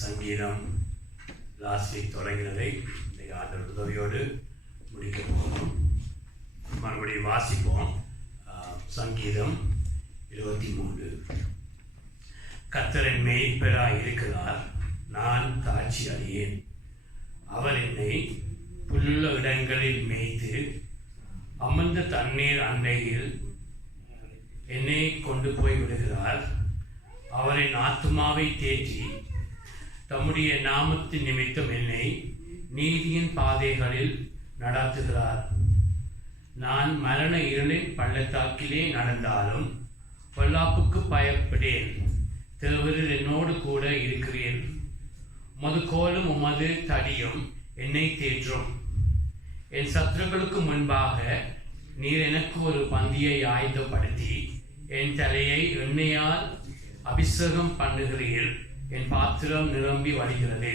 சங்கீதம் last week தொடங்கினதை இன்றைக்கு ஆண்டவர் உதவியோடு முடிக்க போகிறோம். மறுபடியும் வாசிப்போம். சங்கீதம் 23. கர்த்தர் என் மேய்ப்பராய் இருக்கிறார், நான் தாட்சி அடையேன். அவர் என்னை புல்லுள்ள இடங்களில் மேய்த்து அமர்ந்த தண்ணீர் அண்டையில் என்னை கொண்டு போய் விடுகிறார். அவரின் ஆத்துமாவை தேற்றி தம்முடைய நாமத்தின் நிமித்தம் என்னை நீதியின் பாதைகளில் நடத்துகிறார். நான் மரண இருளின் பள்ளத்தாக்கிலே நடந்தாலும் பொல்லாப்புக்கு பயப்படேன். தேவரீர் என்னோடு கூட இருக்கிறேன். உமது கோலும் உமது தடியும் என்னை தேற்றும். என் சத்துருக்களுக்கு முன்பாக நீர் எனக்கு ஒரு பந்தியை ஆயத்தப்படுத்தி என் தலையை எண்ணெயால் அபிஷேகம் பண்ணுகிறீர். என் பாத்திரம் நிரம்பி வழிகிறது.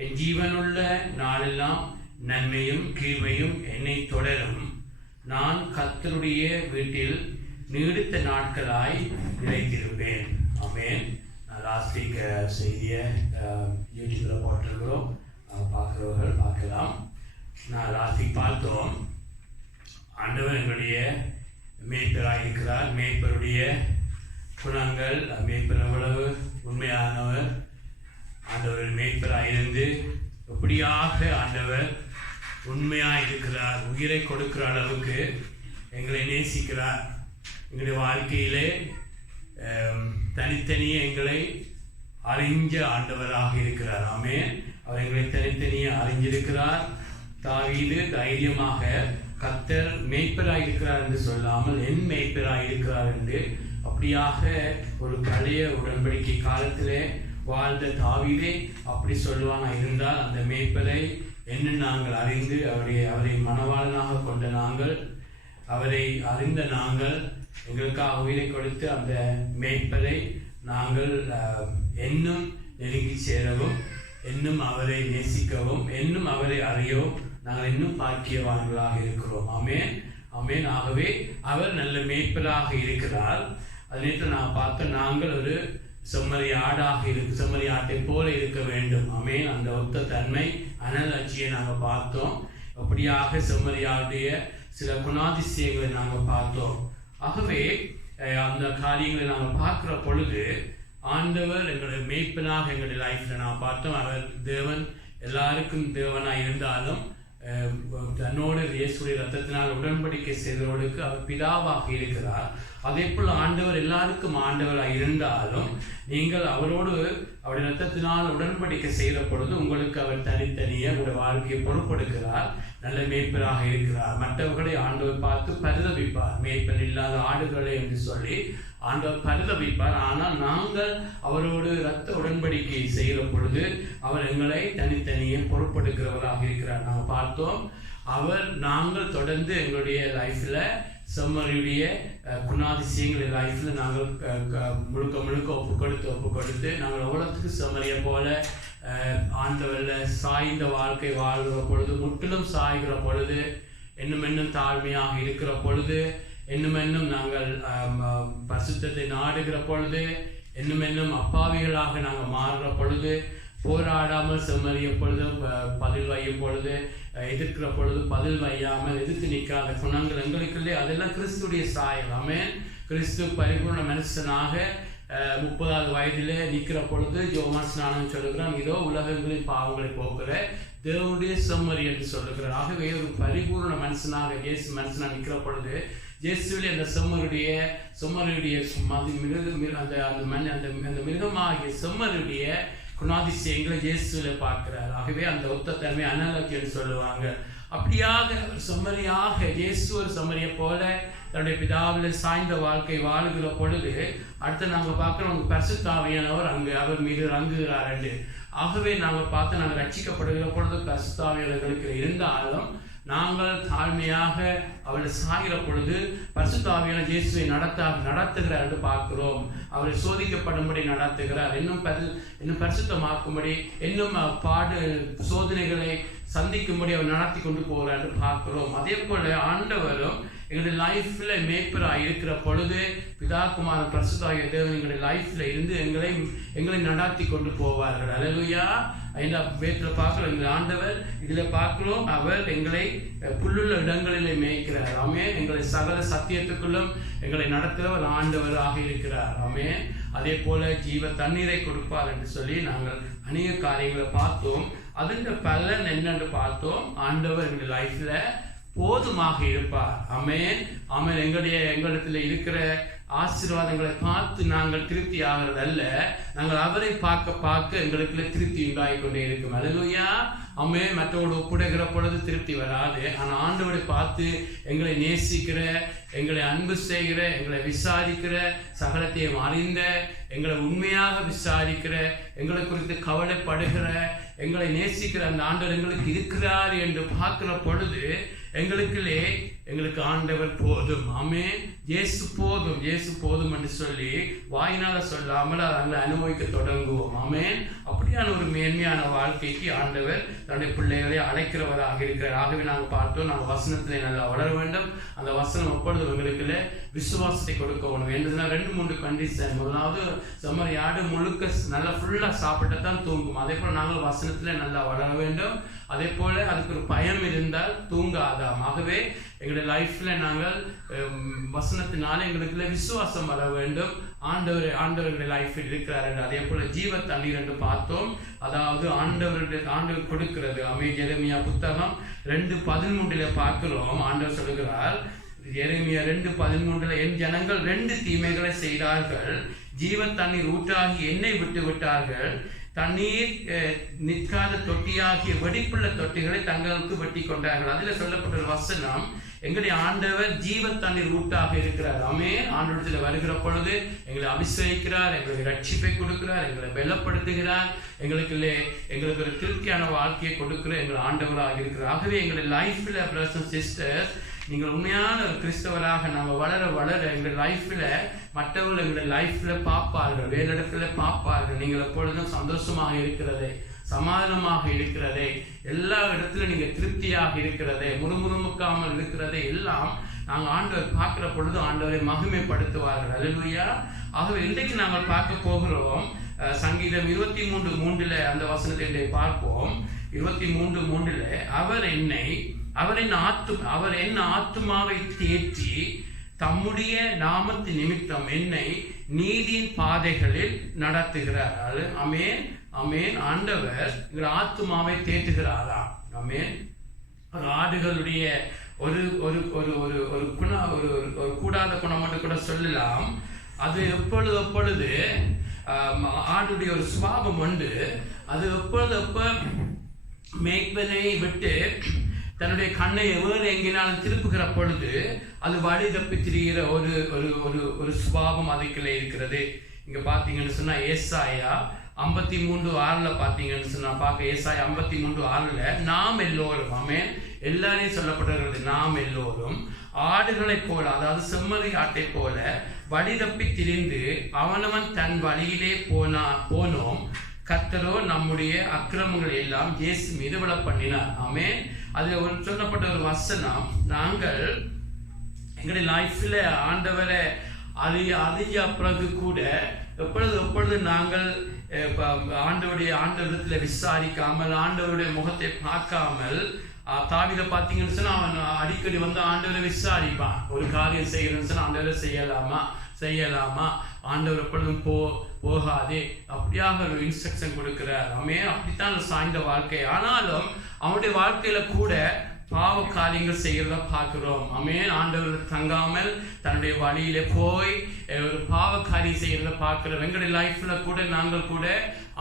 என் ஜீவனுள்ள நாளெல்லாம் நன்மையும் கிருபையும் என்னை தொடரும். நான் கர்த்தருடைய வீட்டில் நீடித்த நாட்களாய் நிலைத்திருப்பேன். ஆமென். லாஸ்ட் வீக் செய்தியை யூடியூப்பில் போட்டிருக்கிறோம், பார்க்குறவர்கள் பார்க்கலாம். நான் லாஸ்ட் வீக் பார்த்தோம், ஆண்டவர் எங்களுடைய மேய்ப்பராக இருக்கிறார். மேய்ப்பருடைய குணங்கள், மேய்ப்பர் எவ்வளவு உண்மையானவர், ஆண்டவர் மேய்ப்பராக இருந்து எப்படியாக ஆண்டவர் உண்மையாக இருக்கிறார், உயிரை கொடுக்கிற அளவுக்கு எங்களை நேசிக்கிறார். எங்களுடைய வாழ்க்கையிலே தனித்தனியே எங்களை அறிஞ்ச ஆண்டவராக இருக்கிறார். ஆமென். அவர் எங்களை தனித்தனியே அறிஞ்சிருக்கிறார். தாவீது தைரியமாக கர்த்தர் மேய்ப்பராக இருக்கிறார் என்று சொல்லாமல் என் மேய்ப்பராக இருக்கிறார் என்று அப்படியாக ஒரு பழைய உடன்படிக்கை காலத்திலே வாழ்ந்த தாவீதே அப்படி சொல்லுவானா இருந்தால் அந்த மேய்ப்பரை என்ன நாங்கள் அறிந்து அவரை மனவாளனாக கொண்ட நாங்கள், அவரை அறிந்த நாங்கள் எங்களுக்காக உயிரை கொடுத்து அந்த மேய்ப்பரை நாங்கள் இன்னும் நெருங்கி சேரவும், இன்னும் அவரை நேசிக்கவும், இன்னும் அவரை அறியவும் நாங்கள் இன்னும் பாக்கியவான்களாக இருக்கிறோம். ஆமென், ஆமென். ஆகவே அவர் நல்ல மேய்ப்பராக இருக்கிறார். அதனைத்து நான் பார்த்த நாங்கள் ஒரு செம்மறி ஆட்டை போல இருக்க வேண்டும். ஆமென். அந்த ஒத்த தன்மை அனலட்சியை நாங்கள் பார்த்தோம். அப்படியாக செம்மறி ஆட்டுடைய சில குணாதிசயங்களை நாங்கள் பார்த்தோம். ஆகவே அந்த காரியங்களை நாங்கள் பார்க்குற பொழுது ஆண்டவர் எங்களுடைய மேய்ப்பனாக எங்களுடைய லைஃப்பில் நான் பார்த்தோம். அவர் தேவன், எல்லாருக்கும் தேவனாக இருந்தாலும் தன்னோடு இயேசுடைய ரத்தத்தினால் உடன்படிக்கை செய்தவர்களுக்கு அவர் பிதாவாக இருக்கிறார். அதே போல் ஆண்டவர் எல்லாருக்கும் ஆண்டவராக இருந்தாலும் நீங்கள் அவரோடு அவருடைய ரத்தத்தினால் உடன்படிக்கை செய்கிற பொழுது உங்களுக்கு அவர் தனித்தனியே அவருடைய வாழ்க்கையை பொறுப்படுகிறார். நல்ல மேய்ப்பராக இருக்கிறார். மற்றவர்களை ஆண்டவர் பார்த்து பரிதபிப்பார். மேய்ப்பன் இல்லாத ஆடுகளை என்று சொல்லி ஆண்டவர் பரிதபிப்பார். ஆனால் நாங்கள் அவரோடு இரத்த உடன்படிக்கை செய்கிற பொழுது அவர் எங்களை தனித்தனியே பொறுப்படுகிறவராக இருக்கிறார். நாங்கள் பார்த்தோம். நாங்கள் தொடர்ந்து எங்களுடைய லைஃப்பில் செம்மறியுடைய குணாதிசயங்கள் லைஃப்பில் நாங்கள் முழுக்க ஒப்பு கொடுத்து நாங்கள் எவ்வளோத்துக்கு செம்மறியை போல ஆண்டவரில் சாய்ந்த வாழ்க்கை வாழ்கிற பொழுது, முற்றிலும் சாய்கிற பொழுது, இன்னும் தாழ்மையாக இருக்கிற பொழுது, இன்னும் நாங்கள் பரிசுத்தத்தை நாடுகிற பொழுது, இன்னும் அப்பாவிகளாக நாங்கள் மாறுகிற பொழுது, போராடாமல் செம்மறிய பொழுது, பதில் வையும் பொழுது, எதிர்க்கிற பொழுது பதில் வையாமல் எதிர்த்து நிற்காத குணங்கள் எங்களுக்குள்ளே, அதெல்லாம் கிறிஸ்துடைய சாயல். ஆமென். கிறிஸ்து பரிபூர்ண மனுஷனாக 30வது வயதிலே நிற்கிற பொழுது யோவான் ஸ்நானம் சொல்லுகிறான், இதோ உலகங்களின் பாவங்களை போக்குற தேவனுடைய செம்மறி என்று சொல்லுகிறார். ஆகவே ஒரு பரிபூர்ண மனுஷனாக இயேசு மனுஷனாக நிற்கிற பொழுது இயேசுவிலே அந்த செம்மறியுடைய அந்த மிருகமாகிய செம்மறியுடைய குணாதிசயங்களை இயேசுவிலே பார்க்கிறார். ஆகவே அந்த ஒத்த தன்மை அனலக்கி என்று சொல்லுவாங்க. அப்படியாக செம்மறியாக இயேசு ஒரு செம்மறியை போல தன்னுடைய பிதாவில் சாய்ந்த வாழ்க்கை வாழுகிற பொழுது அடுத்து நாங்கள் பார்க்குறோம் பரிசுத்த ஆவியானவர் அங்கு அவர் மீது இறங்குகிறார் என்று. ஆகவே நாங்கள் பார்த்து நாங்கள் ரட்சிக்கப்படுகிற பொழுது பரிசுத்த ஆவியானவர்களுக்கு இருந்தாலும் நாங்கள் தாழ்மையாக அவரை சாகிற பொழுது பரிசுத்த ஆவியான இயேசுவை நடத்துகிறார் என்று பார்க்கிறோம். அவரை சோதிக்கப்படும்படி நடத்துகிறார், இன்னும் பரிசுத்தமாக்கும்படி, இன்னும் சோதனைகளை சந்திக்கும்படி அவர் நடத்தி கொண்டு போகிறார் என்று பார்க்கிறோம். அதே போல ஆண்டவரும் எங்களுடைய லைஃப்ல மேய்ப்பராக இருக்கிற பொழுது பிதாகுமாரன் பரிசுத்தாகிய தேவன் எங்களுடைய லைஃப்ல இருந்து எங்களை நடாத்தி கொண்டு போவார்கள். அல்லேலூயா. இந்த வேதத்தில் பார்க்கிறோம், எங்கள் ஆண்டவர் இதில் பார்க்கிறோம், அவர் எங்களை புல்லுள்ள இடங்களிலே மேய்க்கிறார். ஆமென். எங்களை சகல சத்தியத்துக்குள்ளும் எங்களை நடத்துகிறவர் ஆண்டவராக இருக்கிறார். ஆமென். அதே போல ஜீவ தண்ணீரை கொடுப்பார் என்று சொல்லி நாங்கள் அநேக காரியங்களை பார்த்தோம். அதன் பலன் என்னென்று பார்த்தோம். ஆண்டவர் எங்களுடைய லைஃப்ல போதுமாக இருப்பார். ஆமென். ஆமென். எங்களிடத்தில் இருக்கிற ஆசீர்வாதங்களை பார்த்து நாங்கள் திருப்தி ஆகிறது அல்ல, நாங்கள் அவரை பார்க்க எங்களுக்குள்ள திருப்தி உண்டாகி கொண்டே இருக்கும். அல்லேலூயா. ஆமென். மற்றவர்கள் ஒப்புடைக்கிற பொழுது திருப்தி வராது. ஆனால் ஆண்டவரை பார்த்து எங்களை நேசிக்கிற, எங்களை அன்பு செய்கிற, எங்களை விசாரிக்கிற, சகலத்தையும் அறிந்த, எங்களை உண்மையாக விசாரிக்கிற, எங்களை குறித்து கவலைப்படுகிற, எங்களை நேசிக்கிற அந்த ஆண்டவர் எங்களுக்கு இருக்கிறார் என்று பார்க்கிற பொழுது எங்களுக்கு ஆண்டவர் போதும். ஆமென். இயேசு போதும், இயேசு போதும் என்று சொல்லி வாயினால சொல்லாமல் அதை அனுபவிக்க தொடங்குவோம். ஆமென். அப்படியான ஒரு மேன்மையான வாழ்க்கைக்கு ஆண்டவர் தன்னுடைய பிள்ளைகளை அழைக்கிறவராக இருக்கிறார். ஆகவே நாங்கள் பார்த்தோம், நாங்கள் வசனத்திலே நல்லா வளர வேண்டும். அந்த வசனம் எப்பொழுது எங்களுக்குள்ள விசுவாசத்தை கொடுக்க வேணும் என்றுனா 2-3 கண்டிஷன். முதலாவது செம்மறி ஆடு முழுக்க நல்லா ஃபுல்லாக சாப்பிட்டு தான் தூங்கும். அதே போல் நாங்கள் வசனத்தில் நல்லா வளர வேண்டும். அதே போல அதுக்கு ஒரு பயம் இருந்தால் தூங்காதாம். ஆகவே எங்களுடைய லைஃப்ல நாங்கள் வசனத்தினால எங்களுக்குள்ள விசுவாசம் வர வேண்டும். ஆண்டவருடைய லைஃப்பில் இருக்கிறார் என்று. அதே போல ஜீவ தண்ணீர் என்று பார்த்தோம். அதாவது ஆண்டவர் கொடுக்கிறது. எரேமியா புத்தகம் 2:13 பார்க்கிறோம். ஆண்டவர் சொல்லுகிறார், எரேமியா 2:13, என் ஜனங்கள் 2 தீமைகளை செய்தார்கள். ஜீவ தண்ணீர் ஊற்றாகி எண்ணெய் விட்டு விட்டார்கள். தண்ணீர் நிற்காத தொட்டியாகிய வெடிப்புள்ள தொட்டிகளை தங்களுக்கு வெட்டி கொண்டார்கள். அதில் சொல்லப்பட்ட வசனம், எங்களுடைய ஆண்டவர் ஜீவ தண்ணீர் ஊட்டாக இருக்கிறார். ஆமென். ஆண்டவரத்தில் வருகிற பொழுது எங்களை அபிஷேகிக்கிறார், எங்களுக்கு ரட்சிப்பை கொடுக்கிறார், எங்களை பலப்படுத்துகிறார், எங்களுக்கு ஒரு திருப்தியான வாழ்க்கையை கொடுக்கிற எங்கள் ஆண்டவராக இருக்கிறார். ஆகவே எங்களுடைய லைஃப்ல பிரதர்ஸ் அண்ட் சிஸ்டர்ஸ், நீங்கள் உண்மையான ஒரு கிறிஸ்தவராக நாங்கள் வளர வளர எங்கள் லைஃப்ல மற்றவர்கள் எங்களுடைய லைஃப்ல பார்ப்பார்கள், வேறு இடத்துல பார்ப்பார்கள். நீங்கள் எப்பொழுதும் சந்தோஷமாக இருக்கிறதை, சமாதானமாக இருக்கிறதை, எல்லா இடத்துல நீங்க திருப்தியாக இருக்கிறதை, முறுமுறுமுக்காமல் இருக்கிறதை எல்லாம் நாங்கள் ஆண்டவர் பார்க்கிற பொழுது ஆண்டவரை மகிமைப்படுத்துவார்கள். அல்லேலூயா. ஆகவே இன்றைக்கு நாங்கள் பார்க்க போகிறோம் சங்கீதம் 23:3 அந்த வசனத்தை பார்ப்போம். 23:3 அவர் என் ஆத்துமாவை தேற்றி தம்முடைய நாமத்தின் நிமித்தம் என்னை நீதியின் பாதைகளில் நடத்துகிறார். ஆமென். ஆமென். ஆண்டவர் எங்கள் ஆத்துமாவை தேற்றுகிறாரா? ஆமென். ஒரு ஆடுகளுடைய ஒரு ஒரு ஒரு ஒரு ஒரு குண ஒரு ஒரு கூடாத குணம் மட்டும் கூட சொல்லலாம். அது எப்பொழுது ஆடுடைய ஒரு சுபாவம் உண்டு. அது எப்ப மேய்ப்பனை விட்டு தன்னுடைய கண்ணை வேறு எங்கினாலும் திருப்புகிற பொழுது அது வழி தப்பி திரிகிற ஒரு ஒரு ஒரு ஒரு சுபாவம் அதுக்குள்ளே இருக்கிறது. இங்க பாத்தீங்கன்னு சொன்னா ஏசாயா 53:6 பாத்தீங்கன்னு சொன்னா ஏசாயா 53:6 நாம் எல்லோரும், ஆமென், எல்லாரையும் சொல்லப்படுகிறது, நாம் எல்லோரும் ஆடுகளை போல, அதாவது செம்மறி ஆட்டை போல வழி தப்பி திரிந்து அவனவன் தன் வழியிலே போனோம், கர்த்தரோ நம்முடைய அக்கிரமங்கள் எல்லாம் இயேசு மீது விழ பண்ணினார். ஆமென். அதுல ஒரு சொல்லப்பட்ட ஒரு வசனம், நாங்கள் எங்களுடைய லைஃப்ல ஆண்டவரை அறிய பிறகு கூட எப்பொழுது நாங்கள் ஆண்டவரிடத்துல விசாரிக்காமல், ஆண்டவருடைய முகத்தை பார்க்காமல், தாவீதை பார்த்தீங்கன்னு சொன்னா அவன் அடிக்கடி வந்து ஆண்டவரை விசாரிப்பான். ஒரு காரியம் செய்யணும்னு சொன்னா ஆண்டவரை செய்யலாமா, ஆண்டவர் எப்பொழுதும் போகாதே, அப்படியாக ஒரு இன்ஸ்ட்ரக்ஷன் கொடுக்கிறார். ஆமென். அப்படித்தான் சாய்ந்த வாழ்க்கை. ஆனாலும் அவனுடைய வாழ்க்கையில கூட பாவ காரியங்கள் செய்யறத பார்க்கிறோம். ஆமென். ஆண்டவர் தங்காமல் தன்னுடைய வழியில போய் ஒரு பாவ காரியம் செய்யறத பார்க்கிறோம். எங்களுடைய லைஃப்ல கூட நாங்கள் கூட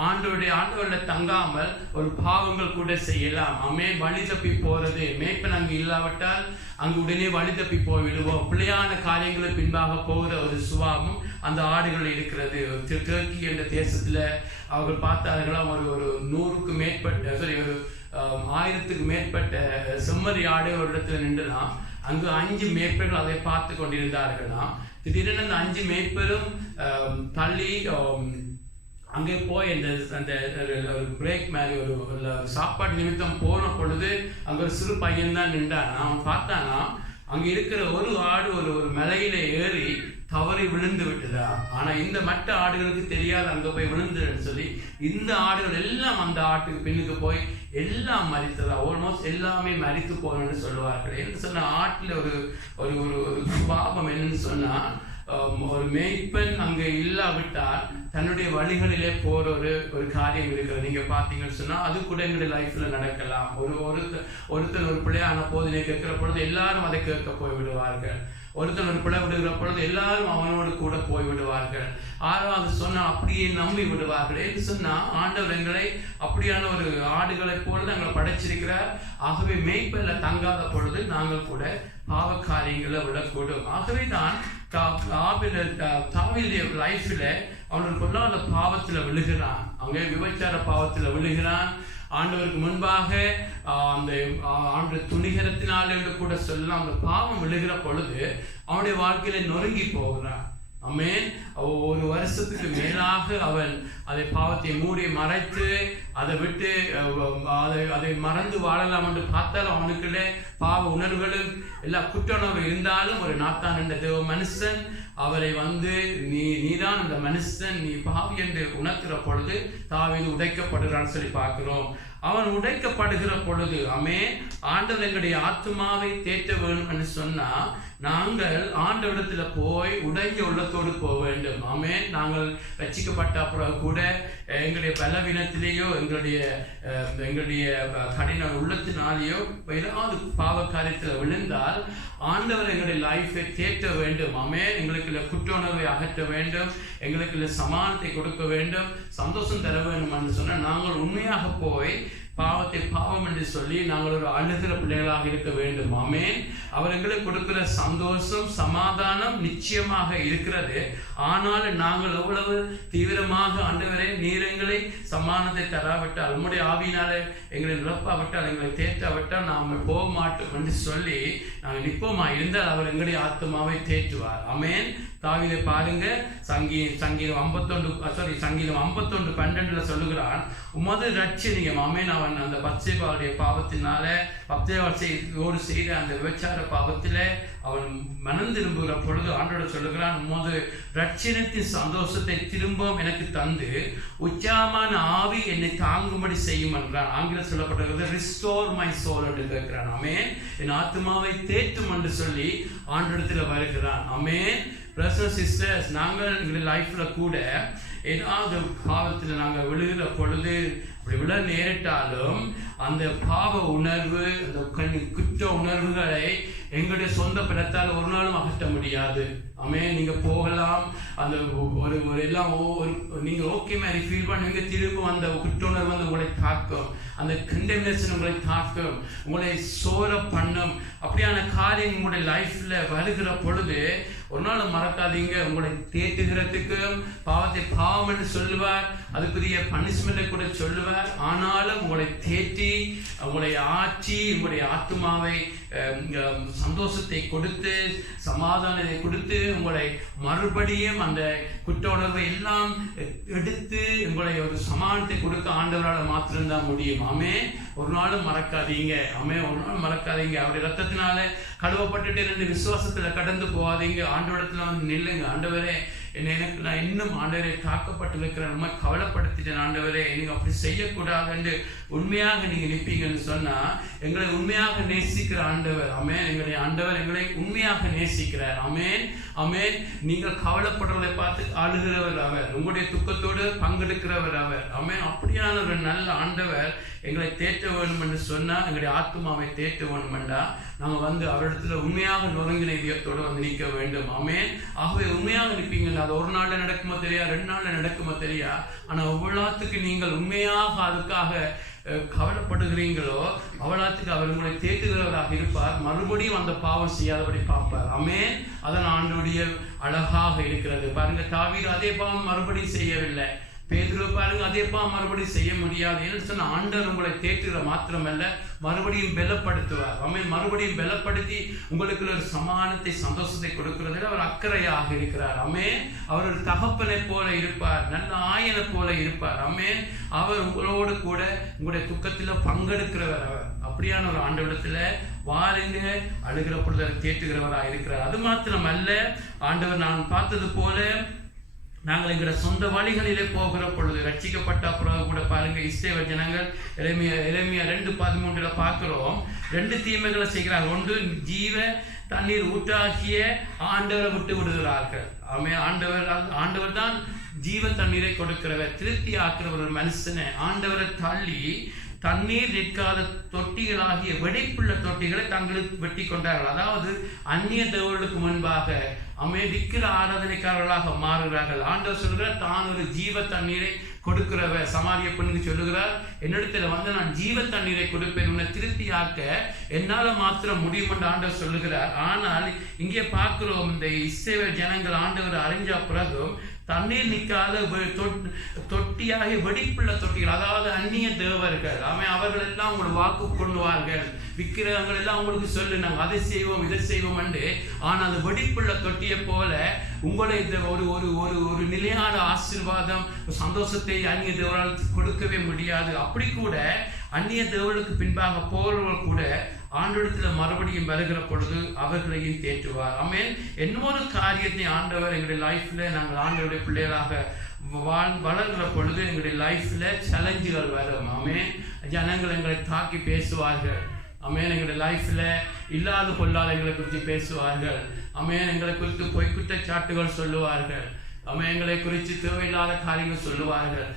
ஆண்டவர்ல தங்காமல் ஒரு பாவங்கள் கூட செய்யலாம். ஆமென். வழி தப்பி போறது, மேய்ப்பன் அங்கு இல்லாவிட்டால் அங்கு உடனே வழி தப்பி போய்விடுவோம். பிள்ளையான காரியங்களை பின்பாக போகிற ஒரு சுபாவம் அந்த ஆடுகள் இருக்கிறது. துருக்கி என்ற தேசத்துல அவர்கள் பார்த்தார்களாம், ஒரு 100க்கு மேற்பட்ட ஒரு 1000க்கு மேற்பட்ட செம்மறி ஆடு ஒரு இடத்துல நின்றுலாம். அங்கு 5 மேய்ப்பர்கள் அதை பார்த்து கொண்டிருந்தார்களாம். திடீரென அந்த 5 மேய்ப்பரும் தள்ளி அங்கே போய் அந்த பிரேக் மாதிரி ஒரு சாப்பாடு நிமித்தம் போன பொழுது அங்கே ஒரு சிறு பையன் தான் நின்றான். அவன் பார்த்தானா அங்க இருக்கிற ஒரு ஆடு ஒரு மலையில ஏறி தவறி விழுந்து விட்டுதா. ஆனா இந்த மற்ற ஆடுகளுக்கு தெரியாது அங்க போய் விழுந்துன்னு சொல்லி இந்த ஆடுகள் எல்லாம் அந்த ஆட்டுக்கு பின்னுக்கு போய் எல்லாம் மரித்ததா. ஆல்மோஸ்ட் எல்லாமே மரித்து போகணும்னு சொல்லுவார்கள். என்று சொன்ன ஆட்டுல ஒரு ஒரு ஒரு சுபாவம் என்னன்னு சொன்னா, ஒரு மேய்ப்பன் அங்கே இல்லாவிட்டால் தன்னுடைய வழிகளிலே போற ஒரு காரியம் இருக்கிறது. நீங்க பாத்தீங்கன்னு சொன்னா அது கூட எங்களுடைய லைஃப்ல நடக்கலாம். ஒருத்தர் ஒரு பிள்ளையான போதினை கேட்கிற பொழுது எல்லாரும் அதை கேட்க போய் விடுவார்கள். ஒருத்தன் ஒரு பிள்ளை விடுகிற பொழுது எல்லாரும் அவனோடு கூட போய் விடுவார்கள். ஆறாவது சொன்னா அப்படியே நம்பி விடுவார்கள். என்று சொன்னா ஆண்டவர் எங்களை அப்படியான ஒரு ஆடுகளை போல எங்களை படைச்சிருக்கிறார். ஆகவே மேய்ப்பல்ல தங்காத பொழுது நாங்கள் கூட பாவ காரியங்களை விடக்கூடும். ஆகவே தான் தாவீதுடைய லைஃப்ல அவனுக்கு கொள்ளாத பாவத்துல விழுகிறான். அங்கே விபச்சார பாவத்துல விழுகிறான். ஆண்டவருக்கு முன்பாக அந்த ஆண்டு துணிகரத்தினால என்று கூட சொல்லலாம். அந்த பாவம் விழுகிற பொழுது அவனுடைய வாழ்க்கையில நொறுங்கி போகிறான். ஆமென். ஒரு வருஷத்துக்கு மேலாக அவன் அதை பாவத்தை மூடி மறைத்து அதை விட்டு அதை மறந்து வாழலாம் என்று பார்த்தாலும் அவனுக்குள்ளே பாவ உணர்வுகளும் எல்லா குற்றுணர்வு இருந்தாலும் ஒரு நாத்தான் என்ற தேவ மனுஷன் அவரை நீதான் அந்த மனுஷன், நீ பாவி என்று உணர்த்துகிற பொழுது தாவீது உடைக்கப்படுகிறான்னு சொல்லி பார்க்கிறோம். அவன் உடைக்கப்படுகிற பொழுது ஆண்டவர் எங்களுடைய ஆத்மாவை தேற்ற வேண்டும் என்று சொன்னா நாங்கள் ஆண்டவரிடத்துல போய் உடைய உள்ளத்தோடு போக வேண்டும். நாங்கள் ரட்சிக்கப்பட்ட அப்புறம் கூட எங்களுடைய பலவீனத்திலேயோ எங்களுடைய கடின உள்ளத்தினாலேயோ ஏதாவது பாவ காரியத்தில் விழுந்தால் ஆண்டவர் எங்களுடைய லைஃபை தேற்ற வேண்டும். எங்களுக்கு குற்றுணர்வை அகற்ற வேண்டும், எங்களுக்கு சமானத்தை கொடுக்க வேண்டும், சந்தோஷம் தர வேண்டும் என்று சொன்னா நாங்கள் உண்மையாக போய் பாவத்தை பாவம் என்று சொல்லி நாங்கள் ஒரு அழுகிற பிள்ளைகளாக இருக்க வேண்டும். அவர் எங்களுக்கு கொடுக்கிற சந்தோஷம் சமாதானம் நிச்சயமாக இருக்கிறது. ஆனால் நாங்கள் எவ்வளவு தீவிரமாக ஆண்டவரே நீர் எங்களை சமாதானத்தை தராவிட்டால் உம்முடைய ஆவியினாலே எங்களை நிரப்பாவிட்டால் எங்களை தேற்றாவிட்டால் நாம் போக மாட்டோம் என்று சொல்லி நாங்கள் நிற்போமா இருந்தால் அவர் எங்களுடைய ஆத்மாவை தேற்றுவார். தாவீதை பாருங்க, சங்கீதம் 51:12 சொல்லுகிறான், உமது ரட்சணியம். அவன் அந்த பத்சேபாவுடைய பாவத்தினால பத்சேபாவோடு செய்த அந்த விபச்சார பாவத்தில அவன் மனம் திரும்புகிற பொழுது ஆண்டவர் சொல்லுகிறான், உமது ரட்சணத்தின் சந்தோஷத்தை திரும்பவும் எனக்கு தந்து உச்சாமான ஆவி என்னை தாங்கும்படி செய்யும் என்றான். ஆங்கிலம் சொல்லப்பட்டிருக்கிறது ரிஸ்டோர் மை சோல் என்று கேட்கிறான். என் ஆத்மாவை தேற்றும் என்று சொல்லி ஆண்டவரிடத்துல வருகிறான். பிரதர்ஸ் சிஸ்டர்ஸ், நாங்கள் எங்களுடைய லைஃப்ல கூட ஏதாவது பாவத்தில் நாங்கள் விழுகிற பொழுது அப்படி விழ நேரிட்டாலும் அந்த பாவ உணர்வு அந்த குற்ற உணர்வுகளை எங்களுடைய சொந்த பலத்தால் ஒரு நாளும் அகற்ற முடியாது. நீங்க போகலாம் அந்த ஒரு எல்லாம் நீங்க ஓகே மாதிரி ஃபீல் பண்ணுவீங்க, திரும்ப அந்த குற்றுணர்வு வந்து உங்களை தாக்கும், அந்த கண்டெமினேஷன் உங்களை தாக்கும், உங்களை சோர பண்ணும். அப்படியான காரியம் உங்களுடைய லைஃப்ல வருகிற பொழுது ஒரு நாள் மறக்காதீங்க, உங்களை தேற்றுகிறதுக்கும் பாவத்தை பாவம் என்று சொல்லுவார், அதுக்குரிய பனிஷ்மெண்ட்டை கூட சொல்லுவார். ஆனாலும் உங்களை தேற்றி உங்களை ஆற்றி உங்களுடைய ஆத்மாவை சந்தோஷத்தை கொடுத்து சமாதானத்தை கொடுத்து உங்களை மறுபடியும் அந்த குற்ற உணர்வை எல்லாம் எடுத்து உங்களை ஒரு சமாதானத்தை கொடுக்க ஆண்டவரால் மாத்திரம்தான் முடியும். ஒரு நாளும் மறக்காதீங்க. ஒரு நாள் மறக்காதீங்க. அவருடைய ரத்தத்தினால கழுவப்பட்டுட்டு ரெண்டு விசுவாசத்துல கடந்து போகாதீங்க. ஆண்டவரத்துல வந்து நில்லுங்க. ஆண்டவரே எனக்கு நான் இன்னும் ஆண்டவரை தாக்கப்பட்டு இருக்கிறேன், ரொம்ப கவலைப்படுத்திட்டேன் ஆண்டவரே, நீங்க அப்படி செய்யக்கூடாது என்று உண்மையாக நீங்க நிற்பீங்கன்னு சொன்னா எங்களை உண்மையாக நேசிக்கிற ஆண்டவர். எங்களுடைய ஆண்டவர் எங்களை உண்மையாக நேசிக்கிறார். நீங்கள் கவலைப்படுறதை பார்த்து ஆளுகிறவர் அவர், உங்களுடைய துக்கத்தோடு பங்கெடுக்கிறவர் அவர். அப்படியான ஒரு நல்ல ஆண்டவர் எங்களை தேற்ற வேண்டும் என்று சொன்னா எங்களுடைய ஆத்மாவை தேற்ற வேண்டும் என்றா நாங்கள் வந்து அவரிடத்துல உண்மையாக நொறுங்கின இதயத்தோடு வந்து நிற்க வேண்டும். ஆகவே உண்மையாக நிற்பீங்க. அது ஒரு நாள்ல நடக்குமோ தெரியா, 2 நாள்ல நடக்குமோ தெரியா, ஆனா அவ்வளவுக்கு நீங்கள் உண்மையாக அதுக்காக கவலைப்படுகிறீங்களோ அவ்வளவுக்கு அவர் உங்களை தேற்றுகிறவராக இருப்பார். மறுபடியும் அந்த பாவம் செய்யாதபடி பார்ப்பார். அதன் ஆண்டுடைய அழகாக இருக்கிறது. பாருங்க, தாவீது அதே பாவம் மறுபடியும் செய்யவில்லை. பேதுரு பாருங்க, அதேப்பா மறுபடியும் செய்ய முடியாது. என்ன சொன்ன, ஆண்டவர் உங்களை தேற்றுகிற மாத்திரமல்ல, மறுபடியும் பலப்படுத்துவார். மறுபடியும் பலப்படுத்தி உங்களுக்கு ஒரு சமானத்தை, சந்தோஷத்தை கொடுக்கிறதில் அவர் அக்கறையாக இருக்கிறார். அவர் ஒரு தகப்பனை போல இருப்பார், நல்ல ஆயனை போல இருப்பார். அவர் உங்களோடு கூட உங்களுடைய துக்கத்தில் பங்கெடுக்கிறவர். அவர் அப்படியான ஒரு ஆண்டவரிடத்துல வாருங்க, அழுகிற பொழுது தேற்றுகிறவராக இருக்கிறார். அது மாத்திரமல்ல, ஆண்டவர் நான் பார்த்தது போல நாங்கள் எங்களோட சொந்த வழிகளிலே போகிற பொழுது, ரட்சிக்கப்பட்ட பிறகு கூட பாருங்க, இஸ்ரவேல் ஜனங்கள் எரேமியா 2:13 பார்க்கிறோம், 2 தீமைகளை செய்கிறார்கள். ஒன்று, ஜீவ தண்ணீர் ஊற்றாகிய ஆண்டவரை விட்டு விடுகிறார்கள். ஆண்டவர் தான் ஜீவ தண்ணீரை கொடுக்கிறவர், திருப்தி ஆக்கிறவர். ஒரு மனுஷனை ஆண்டவரை தள்ளி தண்ணீர் நிற்காத தொட்டிகளாகிய வெடிப்புள்ள தொட்டிகளை தங்களுக்கு வெட்டி கொண்டார்கள். அதாவது அந்நிய தேவர்களுக்கு முன்பாக விக்கிர ஆராதனைக்காரர்களாக மாறுகிறார்கள். ஆண்டவர் சொல்கிறார், தான் ஒரு ஜீவ தண்ணீரை கொடுக்கிறவர். சமாரிய பெண்ணுக்கு சொல்லுகிறார், என்னிடத்துல வந்து நான் ஜீவ தண்ணீரை கொடுப்பேன், உன்னை திருப்தியாக்க என்னால மாத்திரம் முடியும் என்று ஆண்டவர் சொல்லுகிறார். ஆனால் இங்கே பார்க்கிறோம், இந்த இஸ்ரவேல் ஜனங்கள் ஆண்டவர் அறிஞ்ச பிறகும் தண்ணீர் நிற்காத தொட்டியாக வெடிப்புள்ள தொட்டிகள், அதாவது அந்நிய தேவர்கள். அவர்கள் எல்லாம் உங்களோட வாக்கு கொண்டுவார்கள், விக்கிரகங்கள் எல்லாம் உங்களுக்கு சொல்லு, நாங்கள் அதை செய்வோம் இதை செய்வோம் என்று. ஆனால் அந்த வெடிப்புள்ள தொட்டியை போல உங்களை ஒரு ஒரு ஒரு ஒரு நிலையான ஆசீர்வாதம், சந்தோஷத்தை அந்நிய தேவரால் கொடுக்கவே முடியாது. அப்படி கூட அந்நிய தேவர்களுக்கு பின்பாக போகிறவர்கள் கூட ஆண்டவரிடத்தில் மறுபடியும் வருகிற பொழுது அவர்களையும் தேற்றுவார். இன்னொரு காரியத்தை ஆண்டவர் எங்களுடைய லைஃப்ல, நாங்கள் ஆண்டவருடைய பிள்ளைகளாக வளர்கிற பொழுது எங்களுடைய லைஃப்ல சேலஞ்சுகள் வரும். ஜனங்கள் எங்களை தாக்கி பேசுவார்கள். எங்களுடைய லைஃப்ல இல்லாத பொல்லாத எங்களை குறித்து பேசுவார்கள். எங்களை குறித்து பொய் குற்றச்சாட்டுகள் சொல்லுவார்கள். எங்களை குறித்து தேவையில்லாத காரியங்கள் சொல்லுவார்கள்.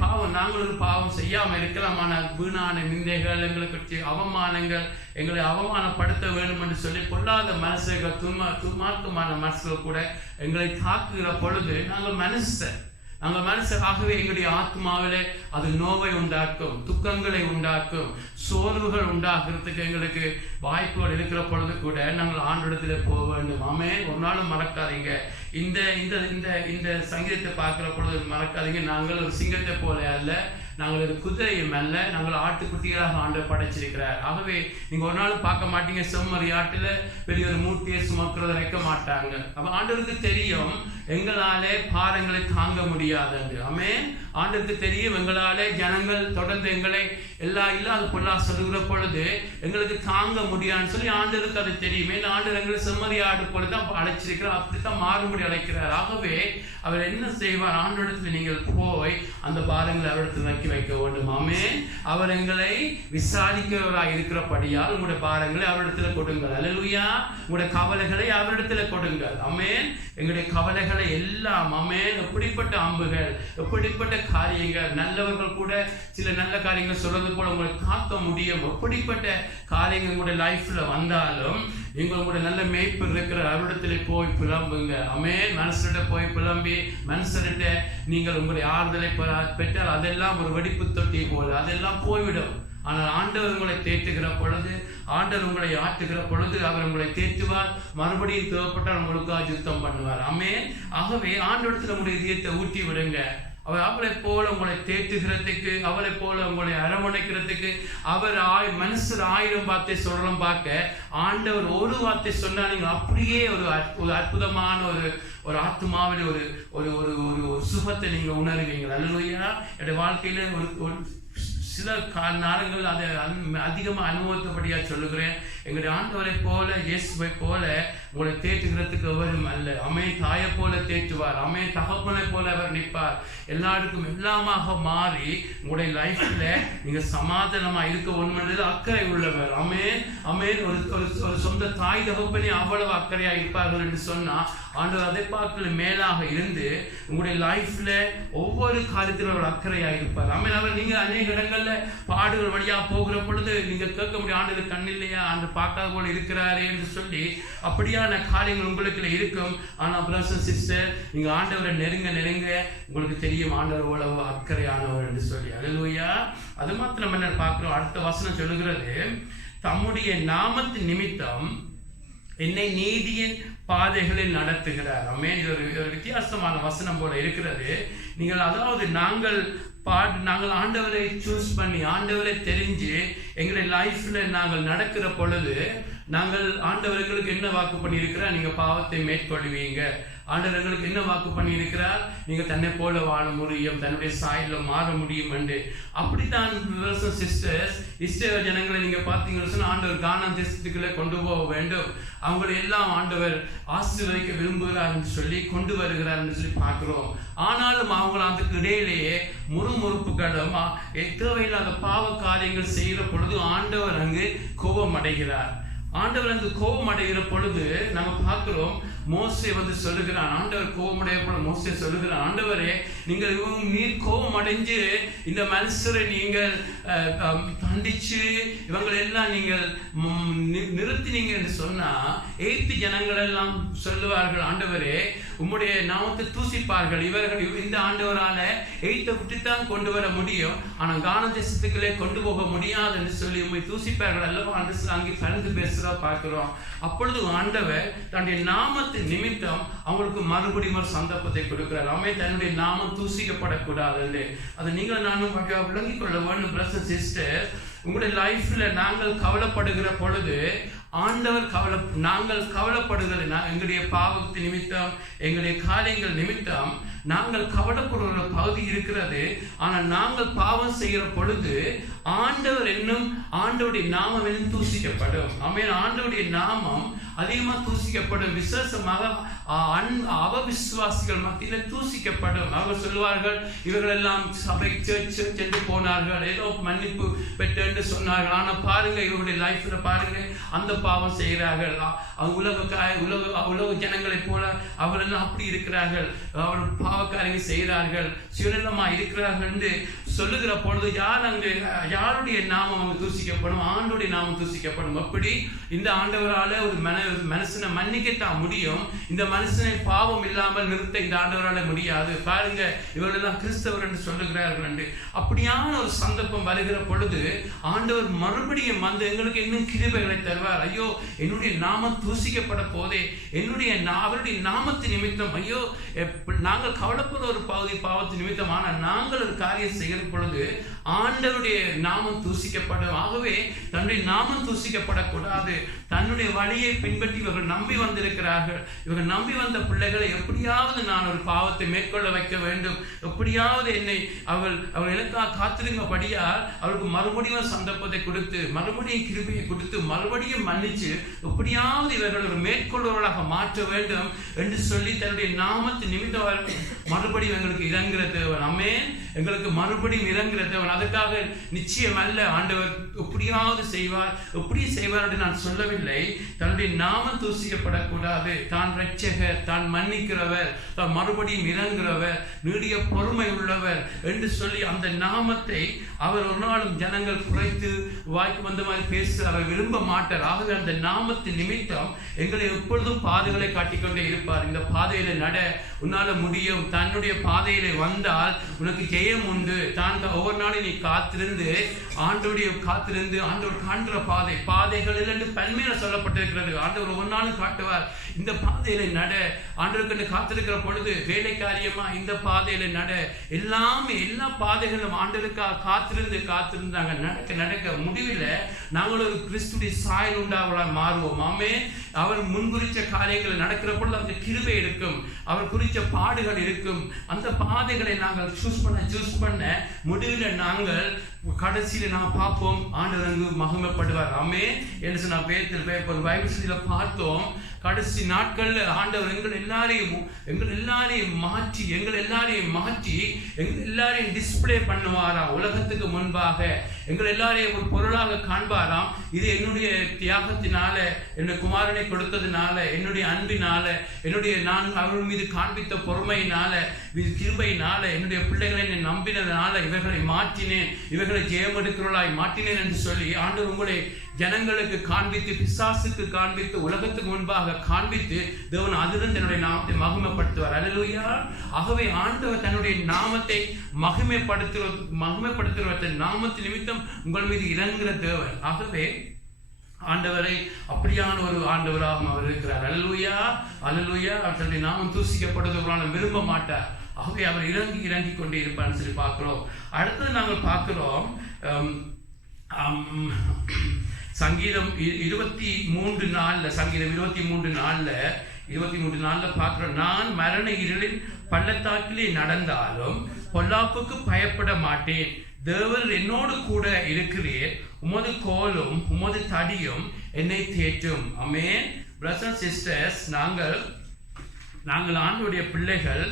பாவம், நாங்கள் ஒரு பாவம் செய்யாமல் இருக்கலாம், ஆனால் வீணான நிந்தைகள், எங்களை குறித்து அவமானங்கள், எங்களை அவமானப்படுத்த வேண்டும் என்று சொல்லி பொல்லாத மனசுகள், துன்மார்க்கமான மனசுகள் கூட எங்களை தாக்குகிற பொழுது நாங்கள் மனுஷராகவே எங்களுடைய ஆத்மாவிலே அது நோவை உண்டாக்கும், துக்கங்களை உண்டாக்கும், சோர்வுகள் உண்டாக்குறதுக்கு எங்களுக்கு வாய்ப்புகள் இருக்கிற பொழுது கூட நாங்கள் ஆண்டவரிடத்தில் போக வேண்டும். ஒரு நாளும் மறக்காதீங்க. இந்த இந்த இந்த இந்த சங்கீதத்தை பார்க்கிற பொழுது மறக்காதீங்க, நாங்கள் ஒரு சிங்கத்தை போல அல்ல, நாங்கள் ஒரு குதிரையும் அல்ல, நாங்கள் ஆட்டுக்குட்டிகளாக ஆண்டவர் படைச்சிருக்கிறார். ஆகவே நீங்க ஒரு நாள் பார்க்க மாட்டீங்க, செம்மறி ஆட்டுல பெரிய ஒரு மூட்டையை சுமக்கிறத வைக்க மாட்டாங்க. அப்ப ஆண்டவருக்கு தெரியும் எங்களாலே பாரங்களை தாங்க முடியாது. ஆண்டவருக்கு தெரியும் எங்களாலே ஜனங்கள் தொடர்ந்து எங்களை இல்லாத பொல்லா சொல்லுகிற பொழுது எங்களுக்கு தாங்க முடியாதுன்னு சொல்லி ஆண்டவருக்கு அது தெரியும். ஆண்டவர் எங்களை செம்மறி ஆடு போலதான் அழைச்சிருக்கிறார், அப்படித்தான் மாறுபடி அழைக்கிறார். ஆகவே அவர் என்ன செய்வார், ஆண்டவரிடத்தில் நீங்கள் போய் அந்த பாரங்களை அவரிடத்தில் வைக்க வேண்டும். அவர் எங்களை விசாரிக்கிறவராக இருக்கிறபடியால் உங்களுடைய பாரங்களை அவரிடத்தில் கொடுங்கள். அல்லேலூயா. உங்களுடைய கவலைகளை அவரிடத்தில் கொடுங்கள். எங்களுடைய கவலைகளை எல்லாம் எப்படிப்பட்ட அம்புகள், எப்படிப்பட்ட காரியங்கள், நல்லவர்கள் கூட சில நல்ல காரியங்கள் சொல்றது போல உங்களை காக்க முடியும். எப்படிப்பட்ட காரியங்கள் உங்களுடைய லைஃப்ல வந்தாலும் நீங்கள் உங்களுடைய நல்ல மேய்ப்பர் இருக்கிற அவரிடத்துல போய் புலம்புங்க. மனுஷர்கிட்ட போய் புலம்பி மனுஷர்கிட்ட நீங்கள் உங்களுடைய ஆறுதலை பெற்றால் அதெல்லாம் ஒரு வெடிப்பு தொட்டி போல அதெல்லாம் போய்விடும். ஆனால் ஆண்டவர் உங்களை தேற்றுகிற பொழுது, ஆண்டவர் உங்களை ஆற்றுகிற பொழுது அவர் உங்களை தேற்றுவார், மறுபடியும் தேவைப்பட்டால் உங்களுக்காக யுத்தம் பண்ணுவார். ஆகவே ஆண்டவரிடத்தில் உங்களுடைய இதயத்தை ஊற்றி விடுங்க. அவளை போல உங்களை தேற்றுகிறதுக்கு, அவளை போல உங்களை அரவணைக்கிறதுக்கு, அவர் மனுஷர் 1000 வார்த்தை சொல்லலாம் பார்க்க, ஆண்டவர் ஒரு வார்த்தை சொன்னா நீங்க அப்படியே ஒரு அற்புதமான ஒரு ஆத்மாவில் ஒரு ஒரு ஒரு சுகத்தை நீங்க உணர்வீங்க. அல்லேலூயா. என்னுடைய வாழ்க்கையில ஒரு சில நேரங்கள் அதை அதிகமாக அனுபவத்தபடியா சொல்லுகிறேன். எங்களுடைய ஆண்டவரை போல, இயேசுவை போல உங்களை தேற்றுகிறதுக்கு எவரும் அல்ல. தாயை போல தேற்றுவார். தகப்பனை போல அவர் நிற்பார். எல்லாருக்கும் எல்லாமாக மாறி உங்களுடைய லைஃப்ல நீங்க சமாதானமா இருக்க ஒன்று அக்கறை உள்ளவர். ஒரு சொந்த தாய் தகப்பனே அவ்வளவு அக்கறையா இருப்பார்கள் என்று சொன்னா ஆண்டவர் அதை பார்க்கல மேலாக இருந்து உங்களுடைய லைஃப்ல ஒவ்வொரு காரியத்திலும் அவர் அக்கறையா இருப்பார். அவர் நீங்க அநேக இடங்கள்ல பாடுகள் வழியா போகிற பொழுது நீங்க கேட்க முடியும், ஆண்டவர் கண்ணில்லையா, அந்த பார்க்காத போல இருக்கிறாரே என்று சொல்லி அப்படியான காரியங்கள் உங்களுக்கு இருக்கும். ஆனா பிரதர் சிஸ்டர், நீங்க ஆண்டவரை நெருங்க உங்களுக்கு தெரியும் ஆண்டவர் எவ்வளவு அக்கறையானவர் என்று சொல்லி. அல்லேலூயா. அது மாத்திரம் என்ன பார்க்கிறோம், அடுத்த வசனம் சொல்லுகிறது, தம்முடைய நாமத்தின் நிமித்தம் என்னை நீதியின் பாதைகளில் நடத்துகிறார். ஆமென். இது ஒரு வித்தியாசமான வசனம் போல இருக்கிறது. நீங்கள் அதாவது நாங்கள் ஆண்டவரை சூஸ் பண்ணி ஆண்டவரை தெரிஞ்சு எங்களுடைய லைஃப்ல நாங்கள் நடக்கிற பொழுது நாங்கள் ஆண்டவர் எங்களுக்கு என்ன வாக்கு பண்ணி இருக்கிறார், நீங்க பாவத்தை மேற்கொள்வீங்க. ஆண்டவர் எங்களுக்கு என்ன வாக்கு பண்ணி இருக்கிறார், நீங்க தன்னை போல வாழ முடியும், தன்னுடைய சாயல மாற முடியும் என்று. அப்படித்தான் சிஸ்டர்ஸ் இஸ்ரவேல் ஜனங்களை நீங்க பார்த்தீங்கன்னு சொன்னா ஆண்டவர் கானான் தேசத்துக்குள்ளே கொண்டு போக வேண்டும், அவங்களை எல்லாம் ஆண்டவர் ஆசீர்வதிக்க விரும்புகிறார் என்று சொல்லி கொண்டு வருகிறார் என்று சொல்லி பார்க்கிறோம். ஆனாலும் அவங்க அதுக்கு இடையிலேயே முறுமுறுப்புகளும் தேவையில்லாத பாவ காரியங்கள் செய்கிற பொழுது ஆண்டவர் அங்கு கோபம் அடைகிறார். ஆண்டவர் அங்கு கோபம் அடைகிற பொழுது நாங்க பார்க்கிறோம், மோசே சொல்லுகிறான், ஆண்டவர் கோபம் அடைய பொழுது மோசே சொல்லுகிறான், ஆண்டவரே நீங்கள் நீர் கோபம் அடைஞ்சு இந்த மனுஷரை நீங்கள் தண்டிச்சு இவங்களை எல்லாம் நீங்கள் நிறுத்தினீங்க என்று சொன்னா எய்த்து ஜனங்கள் எல்லாம் சொல்லுவார்கள், ஆண்டவரே உம்முடைய நாமத்தை தூசிப்பார்கள், இவர்கள் இந்த ஆண்டவரால எய்த்தை விட்டுத்தான் கொண்டு வர முடியும், ஆனா கானா தேசத்துக்குள்ளே கொண்டு போக முடியாது என்று சொல்லி உண்மை தூசிப்பார்கள் அல்லவா என்று அங்கே கலந்து பேசுறா பார்க்கிறோம். அப்பொழுது ஆண்டவர் தன்னுடைய நாமத்தின் நிமித்தம் அவங்களுக்கு மறுபடியும் ஒரு சந்தர்ப்பத்தை கொடுக்கிறார். அவன் தன்னுடைய நாமம் தூசிக்கப்படக்கூடாது. அதை நீங்கள் நானும் விளங்கிக் கொள்ள வேண்டும். பிரதர்ஸ் சிஸ்டர், உங்களுடைய லைஃப்ல நாங்கள் கவலைப்படுகிற பொழுது நாங்கள் கவலைப்படுகிறது எங்களுடைய பாவத்தின் நிமித்தம் எங்களுடைய காரியங்கள் நிமித்தம் நாங்கள் கவலைப்படுகிற பகுதி இருக்கிறது. ஆனால் நாங்கள் பாவம் செய்கிற பொழுது ஆண்டவர் என்னும் ஆண்டவருடைய நாமம் என்னும் தூசிக்கப்படும். ஆமென். ஆண்டவருடைய நாமம் அதிகமாக தூசிக்கப்படும். விசேஷமாக அவவிசுவாசிகள் மத்தியில் தூசிக்கப்படும். அவர் சொல்லுவார்கள், இவர்கள் எல்லாம் சபை சர்ச் சென்று போனார்கள், ஏதோ மன்னிப்பு பெற்று என்று சொன்னார்கள். ஆனால் பாருங்க இவருடைய லைஃப்ல பாருங்க அந்த பாவம் செய்கிறார்கள். உலக ஜனங்களை போல அவர்கள் அப்படி இருக்கிறார்கள், அவர்கள் பாவக்காரங்க செய்கிறார்கள், சுயநலமா இருக்கிறார்கள் என்று சொல்லுகிற பொழுது யாருடைய நாமம் அவங்க தூசிக்கப்படும், ஆண்டோடைய நாமம் தூசிக்கப்படும். அப்படி இந்த ஆண்டவரால ஒரு மனுஷனை மன்னிக்கத்தான் முடியும், இந்த மனுஷனை பாவம் இல்லாமல் நிறுத்த இந்த ஆண்டவரால முடியாது. பாருங்க இவர்கள் எல்லாம் கிறிஸ்தவர் என்று சொல்லுகிறார்கள் என்று. அப்படியான ஒரு சந்தர்ப்பம் வருகிற பொழுது ஆண்டவர் மறுபடியும் எங்களுக்கு இன்னும் கிருபைகளை தருவார். ஐயோ என்னுடைய நாமம் தூசிக்கப்பட போதே, அவருடைய நாமத்தின் நிமித்தம் ஐயோ நாங்கள் கவலைப்படுற ஒரு பகுதி பாவத்தின் நிமித்தம், ஆனால் நாங்கள் ஒரு காரியம் செய்கிற பொழுது ஆண்டவருடைய நாமம் தூசிக்கப்படும். ஆகவே தன்னுடைய நாமம் தூசிக்கப்படக்கூடாது. தன்னுடைய வழியை பின்பற்றி இவர்கள் நம்பி வந்திருக்கிறார்கள். இவர்கள் நம்பி வந்த பிள்ளைகளை எப்படியாவது நான் ஒரு பாவத்தை மேற்கொள்ள வைக்க வேண்டும், எப்படியாவது என்னை அவள் எனக்காக காத்திருங்கபடியால் அவளுக்கு மறுபடியும் சந்தர்ப்பத்தை கொடுத்து, மறுபடியும் கிருபையை கொடுத்து, மறுபடியும் மன்னிச்சு எப்படியாவது இவர்கள் ஒரு மேற்கொள்வர்களாக மாற்ற வேண்டும் என்று சொல்லி தன்னுடைய நாமத்தின் நிமித்தம் மறுபடியும் எங்களுக்கு இறங்குற தேவன். ஆமென். எங்களுக்கு மறுபடியும் இறங்குற தேவன். அதுக்காக நிச்சயம் அல்ல ஆண்டவர் எப்படியாவது செய்வார், எப்படி செய்வார் என்று நான் சொல்லவில்லை. தன்னுடைய நாமம் தூசிக்கப்படக்கூடாது. தான் ரட்சகர், தான் மன்னிக்கிறவர், தான் மறுபடியும் இறங்குறவர், நீடிய பொறுமை உள்ளவர் என்று சொல்லி அந்த நாமத்தை அவர் ஒரு நாளும் ஜனங்கள் குறைத்து வாய்க்கு வந்த மாதிரி பேச அவர் விரும்ப மாட்டார். ஆகவே அந்த நாமத்தின் நிமித்தம் எங்களை எப்பொழுதும் பாதைகளை காட்டிக்கொண்டே இருப்பார். இந்த பாதையில நட, உன்னால முடியும், தன்னுடைய பாதையில வந்தால் உனக்கு ஜெயம் உண்டு. தான் ஒவ்வொரு நாளும் நீ காத்திருந்து ஆண்டவர் காண்கிற பாதைகள் என்று பன்மையில சொல்லப்பட்டிருக்கிறது. ஆண்டவர் ஒவ்வொரு நாளும் காட்டுவார், இந்த பாதையில நட. ஆண்டவருக்கு காத்திருக்கிற பொழுது வேலை காரியமா இந்த பாதையில நட. எல்லா பாதைகளும் ஆண்டவருக்காக காத்திருந்தாங்க. நடக்க முடிவில் நாங்கள் ஒரு கிறிஸ்துடைய சாயல் உண்டாவலால் மாறுவோம். ஆமே. அவர் முன்குறிச்ச காரியங்கள் நடக்கிற பொழுது அந்த கிருபை இருக்கும், அவர் குறிச்ச பாடுகள் இருக்கும். அந்த பாதைகளை நாங்கள் சூஸ் பண்ண முடிவில் நாங்கள் கடைசியில் நாம் பார்ப்போம் ஆண்டவர் அங்கு மகிமைப்படுவார். ஆமே. என்று சொன்ன பைபிள் பார்த்தோம். கடைசி நாட்கள்ல ஆண்டவர் எங்கள் எல்லாரையும் மாற்றி எங்கள் எல்லாரையும் டிஸ்பிளே பண்ணுவாராம். உலகத்துக்கு முன்பாக எங்கள் எல்லாரையும் ஒரு பொருளாக காண்பாராம். இது என்னுடைய தியாகத்தினால, என்னுடைய குமாரனை கொடுத்ததுனால, என்னுடைய அன்பினால, நான் அவர்கள் மீது காண்பித்த பொறுமையினால, கிருபையினால, என்னுடைய பிள்ளைகளை நம்பினதுனால இவர்களை மாற்றினேன், இவர்களை ஜெயம் எடுக்கிறவர்களாய் மாற்றினேன் என்று சொல்லி ஆண்டவர் உங்களை ஜனங்களுக்கு காண்பித்து, பிசாசுக்கு காண்பித்து, உலகத்துக்கு முன்பாக காண்பித்து தேவன் அதிலிருந்து என்னுடைய நாமத்தை மகிமைப்படுத்துவார். அல்லேலூயா. ஆகவே ஆண்டவர் தன்னுடைய நாமத்தை மகிமைப்படுத்துகிற நாமத்தின் நிமித்தம் உங்கள் மீது இறங்குகிற தேவன். ஆகவே ஆண்டவரை அப்படியான ஒரு ஆண்டவராக அவர் இருக்கிறார். அல்லேலூயா, அல்லேலூயா. அவருடைய நாமம் தூசிக்கப்படுவதற்கான விரும்ப மாட்டார். ஆகவே அவர் இறங்கி கொண்டே இருப்பார்னு சொல்லி பார்க்கிறோம். அடுத்தது நாங்கள் பார்க்கிறோம் சங்கீதம் 23:4 பார்க்கிறோம். நான் மரண இருளின் பள்ளத்தாக்கிலே நடந்தாலும் பொல்லாப்புக்கு பயப்பட மாட்டேன். தேவர் என்னோடு கூட இருக்கிறீர். உமது கோலும் உமது தடியும் என்னை தேற்றும். ஆமென். பிரதர்ஸ் அண்ட் சிஸ்டர்ஸ், நாங்கள் ஆண்டவருடைய பிள்ளைகள்.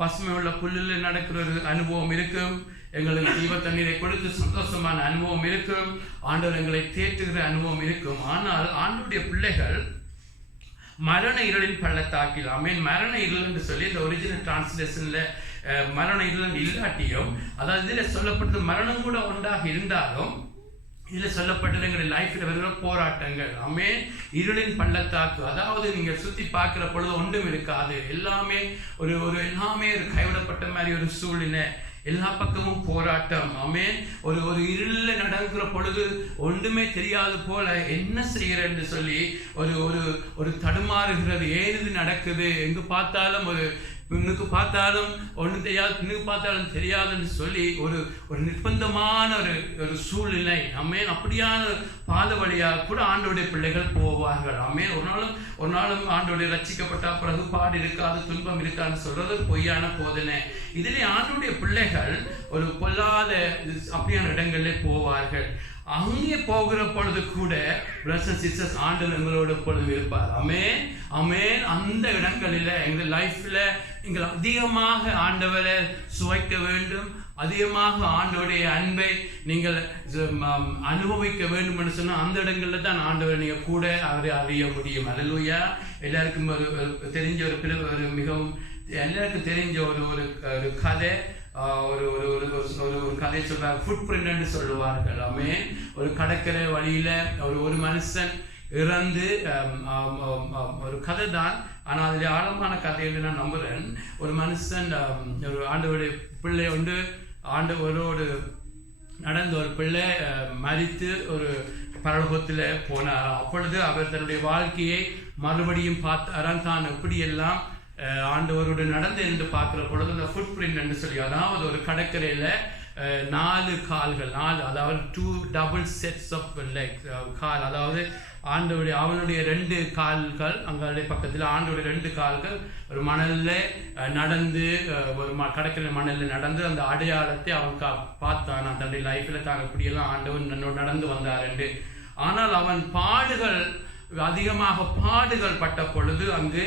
பசுமை உள்ள புல்லில் நடக்கிற ஒரு அனுபவம் இருக்கும். எங்களுக்கு தீப தண்ணீரை கொடுத்து சந்தோஷமான அனுபவம் இருக்கும். ஆண்டவர் எங்களை தேற்றுகிற அனுபவம் இருக்கும். ஆனால் ஆண்டவருடைய பிள்ளைகள் மரண இருளின் பள்ளத்தாக்கில், ஆமென், மரண இருள் என்று சொல்லி இந்த ஒரிஜினல் டிரான்ஸ்லேஷன்ல மரண இருள் இல்லாட்டியும், அதாவது இதில் சொல்லப்பட்டது மரணம் கூட ஒன்றாக இருந்தாலும் இதில் சொல்லப்பட்டது எங்களுடைய லைஃப்ல வருகிற போராட்டங்கள். ஆமென். இருளின் பள்ளத்தாக்கு, அதாவது நீங்க சுத்தி பார்க்கிற பொழுது ஒன்றும் இருக்காது. எல்லாமே ஒரு கைவிடப்பட்ட மாதிரி ஒரு சூழ்நிலை. எல்லா பக்கமும் போராட்டம். ஆமென். ஒரு இருள நடக்கிற பொழுது ஒன்றுமே தெரியாது போல என்ன செய்கிற என்று சொல்லி ஒரு தடுமாறுகிறது. ஏன் இது நடக்குது? எங்கு பார்த்தாலும் இன்னுக்கு பார்த்தாலும் ஒன்று தெரியாது, இன்னுக்கு பார்த்தாலும் தெரியாதுன்னு சொல்லி ஒரு நிர்பந்தமான ஒரு சூழ்நிலை. ஆமென். அப்படியான பாத வழியாக கூட ஆண்டவருடைய பிள்ளைகள் போவார்கள். ஆமென். ஒரு நாளும் ஆண்டவருடைய ரட்சிக்கப்பட்ட பிறகு பாடு இருக்காது, துன்பம் இருக்காதுன்னு சொல்றது பொய்யான போதனை. இதிலே ஆண்டவருடைய பிள்ளைகள் ஒரு பொல்லாத அப்படியான இடங்களிலே போவார்கள். அங்கே போகிற பொழுது கூட பிரதர்ஸ் சிஸ்டர்ஸ் ஆண்டவர் எங்களோட பொழுது இருப்பார். ஆமென், ஆமென். அந்த இடங்களில் எங்கள் லைஃப்ல நீங்கள் அதிகமாக ஆண்டவரை சுவைக்க வேண்டும், அதிகமாக ஆண்டவருடைய அன்பை நீங்கள் அனுபவிக்க வேண்டும் என்று சொன்னால் அந்த இடங்களில் தான் ஆண்டவரை நீங்கள் கூட அவரை அறிய முடியும். அல்லேலூயா. எல்லாருக்கும் தெரிஞ்ச ஒரு மிகவும் எல்லாருக்கும் தெரிஞ்ச ஒரு கதை, ஒரு கதை சொல்றாங்க. ஃபுட் பிரிண்ட் சொல்லுவார்கள். ஆமென். ஒரு கடற்கரை வழியில ஒரு மனுஷன் இறந்து, ஒரு கதை தான், ஆனால் அதில் ஆழமான கதை என்று நான் நம்புறேன். ஒரு மனுஷன் ஒரு ஆண்டவருடைய பிள்ளை உண்டு, ஆண்டவரோடு நடந்த ஒரு பிள்ளை மரித்து ஒரு பரலோகத்தில் போனார். அப்பொழுது அவர் தன்னுடைய வாழ்க்கையை மறுபடியும் பார்த்தாராம். தான் எப்படியெல்லாம் ஆண்டவரோடு நடந்து என்று பார்க்கிற பொழுது அந்த ஃபுட் பிரிண்ட் என்று சொல்லி, அதாவது ஒரு கடற்கரையில 4 கால்கள், அதாவது 2 double sets of legs, கால், அதாவது அவனுடைய 2 கால்கள் அங்கே பக்கத்தில், ஆண்டோடைய 2 கால்கள் ஒரு மணல்ல நடந்து, ஒரு கடற்கரை மணலில் நடந்து அந்த அடையாளத்தை அவன் பார்த்தான். தன்னுடைய லைஃப்ல தான் இப்படியெல்லாம் ஆண்டவன் நடந்து வந்தார் என்று. ஆனால் அவன் அதிகமாக பாடுகள் பட்ட பொழுது அங்கு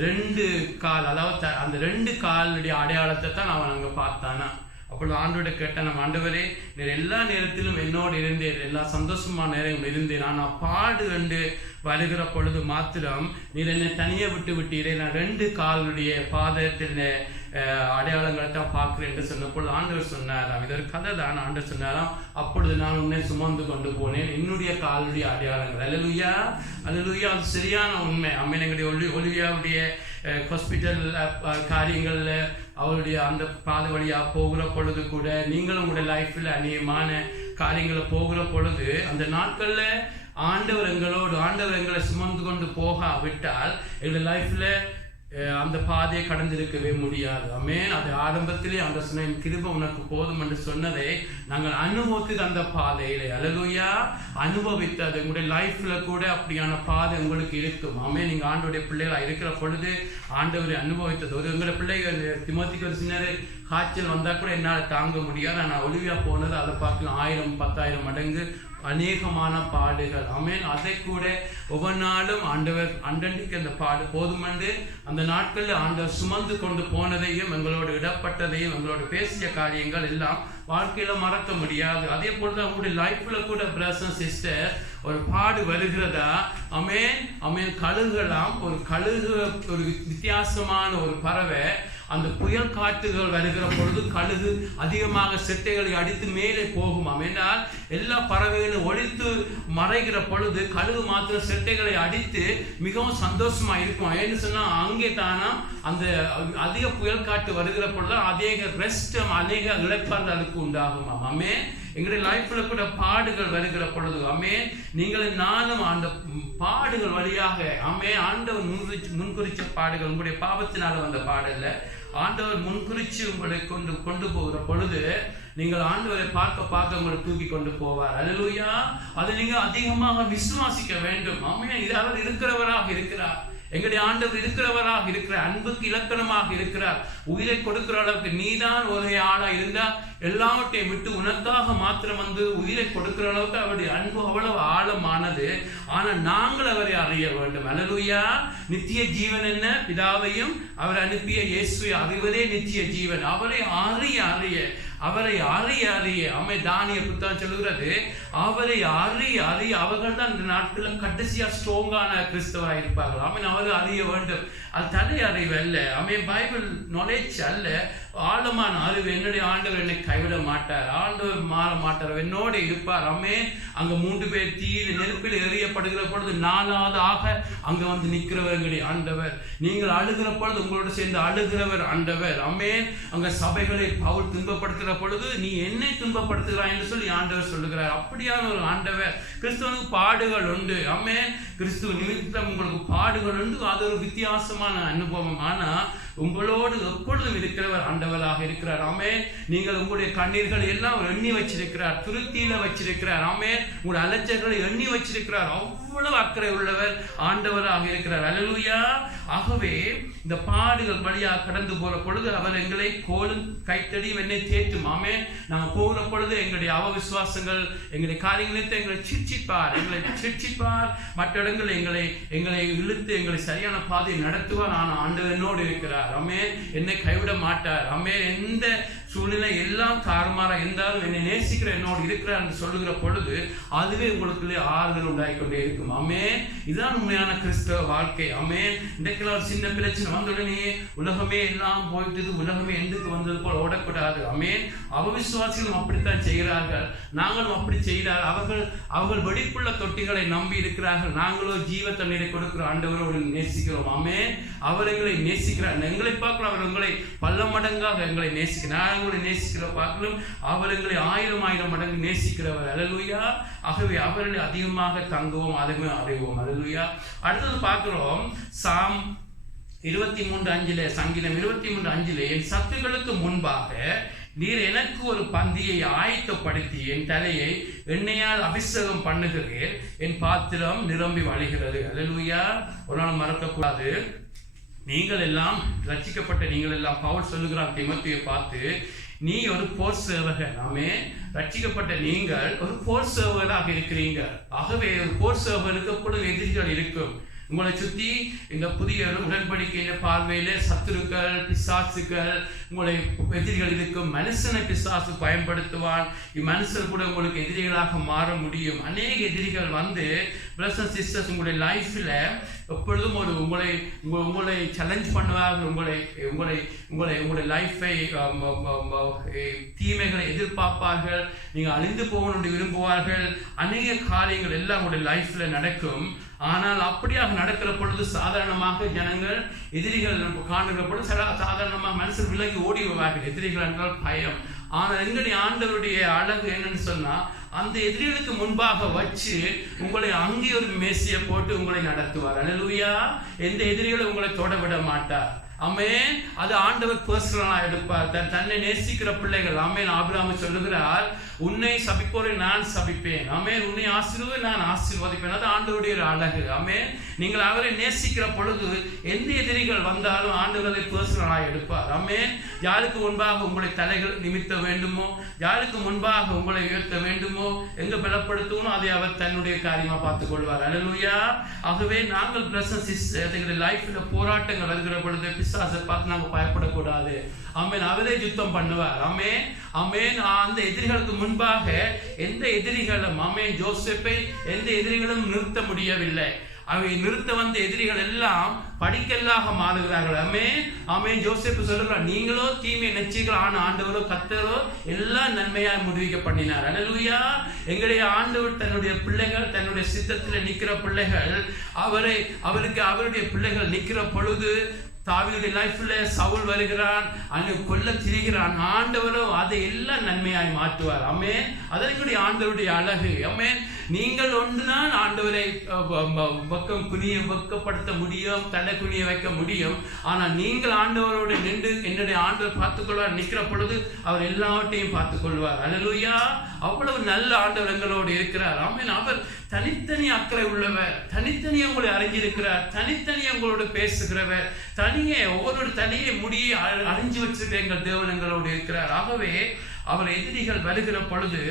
2 கால், அதாவது அந்த 2 காலுடைய அடையாளத்தை தான் அவன் அங்கே பார்த்தானா. அப்பொழுது ஆண்டோட கேட்ட, நம்ம ஆண்டவரே, நீர் எல்லா நேரத்திலும் என்னோடு இருந்தேன், எல்லா சந்தோஷமான நேரம் இருந்தேன், ஆனால் பாடு என்று வருகிற பொழுது மாத்திரம் நீர் என்னை தனியே விட்டு விட்டீரே, நான் 2 காலுடைய பாதத்தின் அடையாளங்களை தான் பார்க்கிறேன் என்று சொன்ன பொழுது ஆண்டவர் சொன்னாராம், இது ஒரு கதை தான். ஆண்டவர் சொன்னாராம், அப்பொழுது நான் உன்னை சுமந்து கொண்டு போனேன், என்னுடைய காலுடைய அடையாளங்கள். அல்லேலூயா, அல்லேலூயா. அது சரியான உண்மை. ஆமென். எங்களுடைய ஒலிவியாவுடைய ஹாஸ்பிட்டல் காரியங்கள்ல அவருடைய அந்த பாத வழியா போகிற பொழுது கூட, நீங்களும் உங்களுடைய லைஃப்ல அநேகமான காரியங்களை போகிற பொழுது, அந்த நாட்கள்ல ஆண்டவர் எங்களை சுமந்து கொண்டு போக விட்டால் எங்களுடைய லைஃப்ல அந்த பாதையை கடந்திருக்கவே முடியாது. ஆமென். அது ஆரம்பத்திலே அந்த சொன்ன கிருபை உனக்கு போதும் என்று சொன்னதை நாங்கள் அனுபவித்தது அந்த பாதையிலே. அல்லேலூயா. அனுபவித்தது உங்களுடைய லைஃப்ல கூட அப்படியான பாதை உங்களுக்கு இருக்கும். ஆமென். நீங்க ஆண்டவருடைய பிள்ளைகளா இருக்கிற பொழுது ஆண்டவரை அனுபவித்தது. எங்களுடைய பிள்ளைகள் திமோத்திக்கு ஒரு சின்ன காய்ச்சல் வந்தா கூட என்னால் தாங்க முடியாது. நான் ஒலிவியா போனது அதை பார்க்கலாம் 1000-10,000 மடங்கு அநேகமான பாடுகள். ஆமென். அதை கூட ஒவ்வொரு நாளும் ஆண்டவர் அண்டண்டிக்கு அந்த பாடு போதுமென்று அந்த நாட்களில் ஆண்டவர் சுமந்து கொண்டு போனதையும் எங்களோடு இடப்பட்டதையும் எங்களோடு பேசிய காரியங்கள் எல்லாம் வாழ்க்கையில மறக்க முடியாது. அதே போலதான் உங்களுடைய லைஃப்ல கூட பிரதர்ஸ் சிஸ்டர் ஒரு பாடு வருகிறதா? ஆமென், ஆமென். கழுகலாம், ஒரு வித்தியாசமான ஒரு பறவை அந்த புயல் காற்றுகள் வருகிற பொழுது கழுகு அதிகமாக செட்டைகளை அடித்து மேலே போகுமா என்றால், எல்லா பறவைகளும் ஒழித்து மறைகிற பொழுது கழுகு மாத்திர செட்டைகளை அடித்து மிகவும் சந்தோஷமா இருக்கும். ஏன்னு சொன்னா அங்கே தானா அந்த அதிக புயல் காற்று வருகிற பொழுது அதிக ரெஸ்ட், அநேக இழைப்பார்கள் அதுக்கு உண்டாகுமா. ஆமென். எங்களுடைய லைஃப்ல கூட பாடுகள் வருகிற பொழுது ஆமென், நீங்களும் நானும் அந்த பாடுகள் வழியாக ஆமென், ஆண்டவர் முன்குறிச்ச பாடுகள் உங்களுடைய பாவத்தினால வந்த பாடல்ல, ஆண்டவர் முன்குறிச்சு உங்களை கொண்டு போகிற பொழுது நீங்கள் ஆண்டவரை பார்க்க உங்களை தூக்கி கொண்டு போவார். அல்லேலூயா. அதை நீங்க அதிகமாக விசுவாசிக்க வேண்டும். ஆமென். இது அவர் இருக்கிறவராக இருக்கிறார். எங்களுடைய ஆண்டவர் இருக்கிறவராக இருக்கிறார். அன்புக்கு இலக்கணமாக இருக்கிறார். உயிரை கொடுக்கிற அளவுக்கு நீதான் ஒரே ஆளா இருந்தா எல்லாவற்றையும் விட்டு உனக்காக மாத்திரம் வந்து உயிரை கொடுக்கிற அளவுக்கு அவருடைய அன்பு அவ்வளவு ஆழமானது. ஆனால் நாங்கள் அவரை அறிய வேண்டும். அல்லேலூயா. நித்திய ஜீவன் என்ன? பிதாவையும் அவர் அனுப்பிய இயேசுவை அறிவதே நித்திய ஜீவன். அவரை அறிய அம்மை தானிய புத்தகம் சொல்லுகிறது, அவரை அறிய அவர்கள் தான் இந்த நாட்களில் கடைசியா ஸ்ட்ராங்கான கிறிஸ்தவராக இருப்பார்கள். ஆமென். அவரை அறிய வேண்டும். அது தலை அறிவு அல்ல. ஆமென். பைபிள் நாலேஜ் அல்ல, ஆழமான அறிவு. என்னுடைய ஆண்டவர் என்னை கைவிட மாட்டார், ஆண்டவர் மாற மாட்டார், என்னோட இருப்பார். ஆமென். அங்க 3 பேர் தீயில் நெருப்பில் எறியப்படுகிற பொழுது 4ஆவதாக அங்க வந்து நிற்கிறவர் எங்களுடைய ஆண்டவர். நீங்கள் அழுகிற பொழுது உங்களோட சேர்ந்து அழுகிறவர் ஆண்டவர். ஆமென். அங்க சபைகளை பவுல் துன்பப்படுத்துகிற பொழுது நீ என்னை துன்பப்படுத்துகிறாய் என்று சொல்லி ஆண்டவர் சொல்லுகிறார். அப்படியான ஒரு ஆண்டவர். கிறிஸ்துவனுக்கு பாடுகள் உண்டு. ஆமென். கிறிஸ்துவ நிமித்தம் உங்களுக்கு பாடுகள் உண்டு. அது ஒரு வித்தியாசமான அனுபவம். ஆனா உங்களோடு எப்பொழுதும் இருக்கிறவர் ஆண்டவராக இருக்கிறார். ஆமென். நீங்கள் உங்களுடைய கண்ணீர்களை எல்லாம் எண்ணி வச்சிருக்கிறார், துருத்தியில வச்சிருக்கிறார். ஆமென். உங்களுடைய அலட்சியங்களை எண்ணி வச்சிருக்கிறார். அவ்வளவு அக்கறை உள்ளவர் ஆண்டவராக இருக்கிறார். அல்லேலூயா. ஆகவே இந்த பாடுகள் வழியாக கடந்து போற பொழுது அவர் எங்களை கோலும் கைத்தடியும் என்னை தேற்றும். ஆமென். நாங்கள் போகிற பொழுது எங்களுடைய அவவிசுவாசங்கள் எங்களுடைய காரியங்களை எங்களை சிரிச்சிப்பார். மற்ற இடங்கள் எங்களை இழுத்து எங்களை சரியான பாதையை நடத்துவார். ஆனால் ஆண்டவர் என்னோடு இருக்கிறார். ஆமென். என்னை கைவிட மாட்டார். ஆமென். எந்த சூழ்நிலை எல்லாம் தாறுமாறா இருந்தாலும் என்னை நேசிக்கிற என்னோடு இருக்கிறார் என்று சொல்லுகிற பொழுது அதுவே உங்களுக்குள்ளே ஆறுதல் உண்டாகி கொண்டே இருக்கும். ஆமென். இதுதான் உண்மையான கிறிஸ்தவ வாழ்க்கை. ஆமென். இன்றைக்கு ஒரு சின்ன பிரச்சனை வந்த உடனே உலகமே எல்லாம் போயிட்டு உலகமே எந்துக்கு வந்தது போல ஓடக்கூடாது. ஆமென். அவவிசுவாசிகளும் அப்படித்தான் செய்கிறார்கள், நாங்களும் அப்படி செய்கிறார். அவர்கள் வெடிப்புள்ள தொட்டிகளை நம்பி இருக்கிறார்கள். நாங்களோ ஜீவ தண்ணீரை கொடுக்கிற ஆண்டவரோடு நேசிக்கிறோம். ஆமென். அவர் எங்களை நேசிக்கிறார். எங்களை பார்க்கலாம், அவர் உங்களை பல மடங்காக எங்களை நேசிக்கிறார். உங்களை நேசிக்கிற பார்க்கலும் அவர் எங்களை 1000 மடங்கு நேசிக்கிறவர். அல்லேலூயா. ஆகவே அவர்களை அதிகமாக தங்குவோம், அதுவே அறிவோம். அல்லேலூயா. அடுத்தது பார்க்கிறோம் சாம் 23:5 சங்கீதம் 23:5 என் சத்துக்களுக்கு முன்பாக நீர் எனக்கு ஒரு பந்தியை ஆயத்தப்படுத்தி என் தலையை எண்ணெயால் அபிஷேகம் பண்ணுகிறீர், என் பாத்திரம் நிரம்பி வழிகிறது. அல்லேலூயா. ஒரு நாள் மறக்கக்கூடாது. நீங்கள் எல்லாம் ரட்சிக்கப்பட்ட நீங்கள் எல்லாம் பவுல் சொல்லுகிறார் தீமோத்தேயுவை பார்த்து, நீ ஒரு போர் சேவகன். ஆமென். ரட்சிக்கப்பட்ட நீங்கள் ஒரு போர் சேவகராக இருக்கிறீங்க. ஆகவே ஒரு போர் சேவகனுக்கு எப்பொழுதும் எதிரிகள் இருக்கும். உங்களை சுற்றி இந்த புதிய உடன்படிக்கையின் பார்வையிலே சத்துருக்கள், பிசாசுகள், உங்களை எதிரிகள் இருக்கும். மனுஷனை பிசாசு பயன்படுத்துவான். இம்மனுஷன் கூட உங்களுக்கு எதிரிகளாக மாற முடியும். அநேக எதிரிகள் வந்து பிரதர்ஸ் சிஸ்டர்ஸ் உங்களுடைய லைஃப்ல எப்பொழுதும் உங்களை சேலஞ்ச் பண்ணுவார்கள். உங்களுடைய லைஃபை தீமைகளை எதிர்பார்ப்பார்கள். நீங்கள் அழிந்து போகணும்னு விரும்புவார்கள். அநேக காரியங்கள் எல்லாம் உங்களுடைய லைஃப்ல நடக்கும். ஆனால் அப்படியாக நடக்கிற பொழுது சாதாரணமாக ஜனங்கள் எதிரிகள் காணுகிற பொழுது சாதாரணமாக மனுஷன் விலகி ஓடி வருவார்கள். எதிரிகள் என்றால் பயம். ஆனால் எங்களுடைய ஆண்டவருடைய அழகு என்னன்னு சொன்னா, அந்த எதிரிகளுக்கு முன்பாக வச்சு உங்களை அங்கே ஒரு மேசியை போட்டு உங்களை நடத்துவார். அல்லேலூயா. எந்த எதிரிகளும் உங்களை தொட விட மாட்டார். ஆமென். அது ஆண்டவர் பர்சனலா எடுப்பார். தன்னை நேசிக்கிற பிள்ளைகள். ஆமென். ஆபிரகாம் சொல்லுகிறார், உன்னை சபிப்போரை நான் சபிப்பேன். ஆமென். உன்னை ஆசீர்வதிப்பேன், நான் ஆசீர்வதிப்பேன். அது ஆண்டவருடைய அழகு. ஆமென். நீங்கள் அவரை நேசிக்கிற பொழுது எந்த எதிரிகள் வந்தாலும் ஆண்டவரை பர்சனலா எடுப்பார். ஆமென். யாருக்கு முன்பாக உங்களை தலைகள் நிமித்த வேண்டுமோ, யாருக்கு முன்பாக உங்களை உயர்த்த வேண்டுமோ, எங்க பலப்படுத்தணும் அதை அவர் தன்னுடைய காரியமா பார்த்துக் கொள்வார். அல்லேலூயா. ஆகவே நாங்கள் எங்களுடைய லைஃப்ல போராட்டங்கள் வருகிற பொழுது பிசாசை பார்த்து நாங்கள் பயப்படக்கூடாது. ஆமென். அவரே யுத்தம் பண்ணுவார். ஆமென். ஆமென். அந்த எதிரிகளுக்கு முன்பாக எந்த எதிரிகளும் ஆமென் ஜோசப்பை எந்த எதிரிகளும் நிறுத்த முடியவில்லை. அவை நிறுத்த வந்த எதிரிகள் எல்லாம் படிக்கல்லாக மாறுகிறார்கள். ஆமென். ஆமென். ஜோசப் சொல்லுகிறார், நீங்களோ தீமை நெச்சிகள், ஆன ஆண்டவரோ கர்த்தரோ எல்லாம் நன்மையாய் முடிவிக்க பண்ணினார். அல்லேலூயா. எங்களுடைய ஆண்டவர் தன்னுடைய பிள்ளைகள், தன்னுடைய சித்தத்தில் நிற்கிற பிள்ளைகள், அவருடைய பிள்ளைகள் நிற்கிற பொழுது தாவீதுடைய லைஃப்ல சவுல் வருகிறான், அங்கு கொல்ல திரிகிறான். ஆண்டவரோ அதை எல்லாம் நன்மையாய் மாற்றுவார். ஆமென். அதற்குரிய ஆண்டவருடைய அழகு. ஆமென். நீங்கள் ஒன்றுதான் ஆண்டவரை வெக்கப்படுத்த முடியும், தலை குனிய வைக்க முடியும். ஆனால் நீங்கள் ஆண்டவரோடு நின்று என்னுடைய ஆண்டவர் பார்த்துக்கொள்வார் நிற்கிற பொழுது அவர் எல்லாவற்றையும் பார்த்துக் கொள்வார். அல்லேலூயா. அவ்வளவு நல்ல ஆண்டவர் எங்களோடு இருக்கிறார். ஆமென். அவர் தனித்தனி அக்கறை உள்ளவர், தனித்தனியே உங்களை அறிஞ்சிருக்கிறார், தனித்தனியே உங்களோடு பேசுகிறவர், தனியே ஒவ்வொரு தனியே முடியை அறிஞ்சு வச்சிருக்கிற எங்கள் தேவன் எங்களோடு இருக்கிறார். ஆகவே அவர் எதிரிகள் வருகிற பொழுது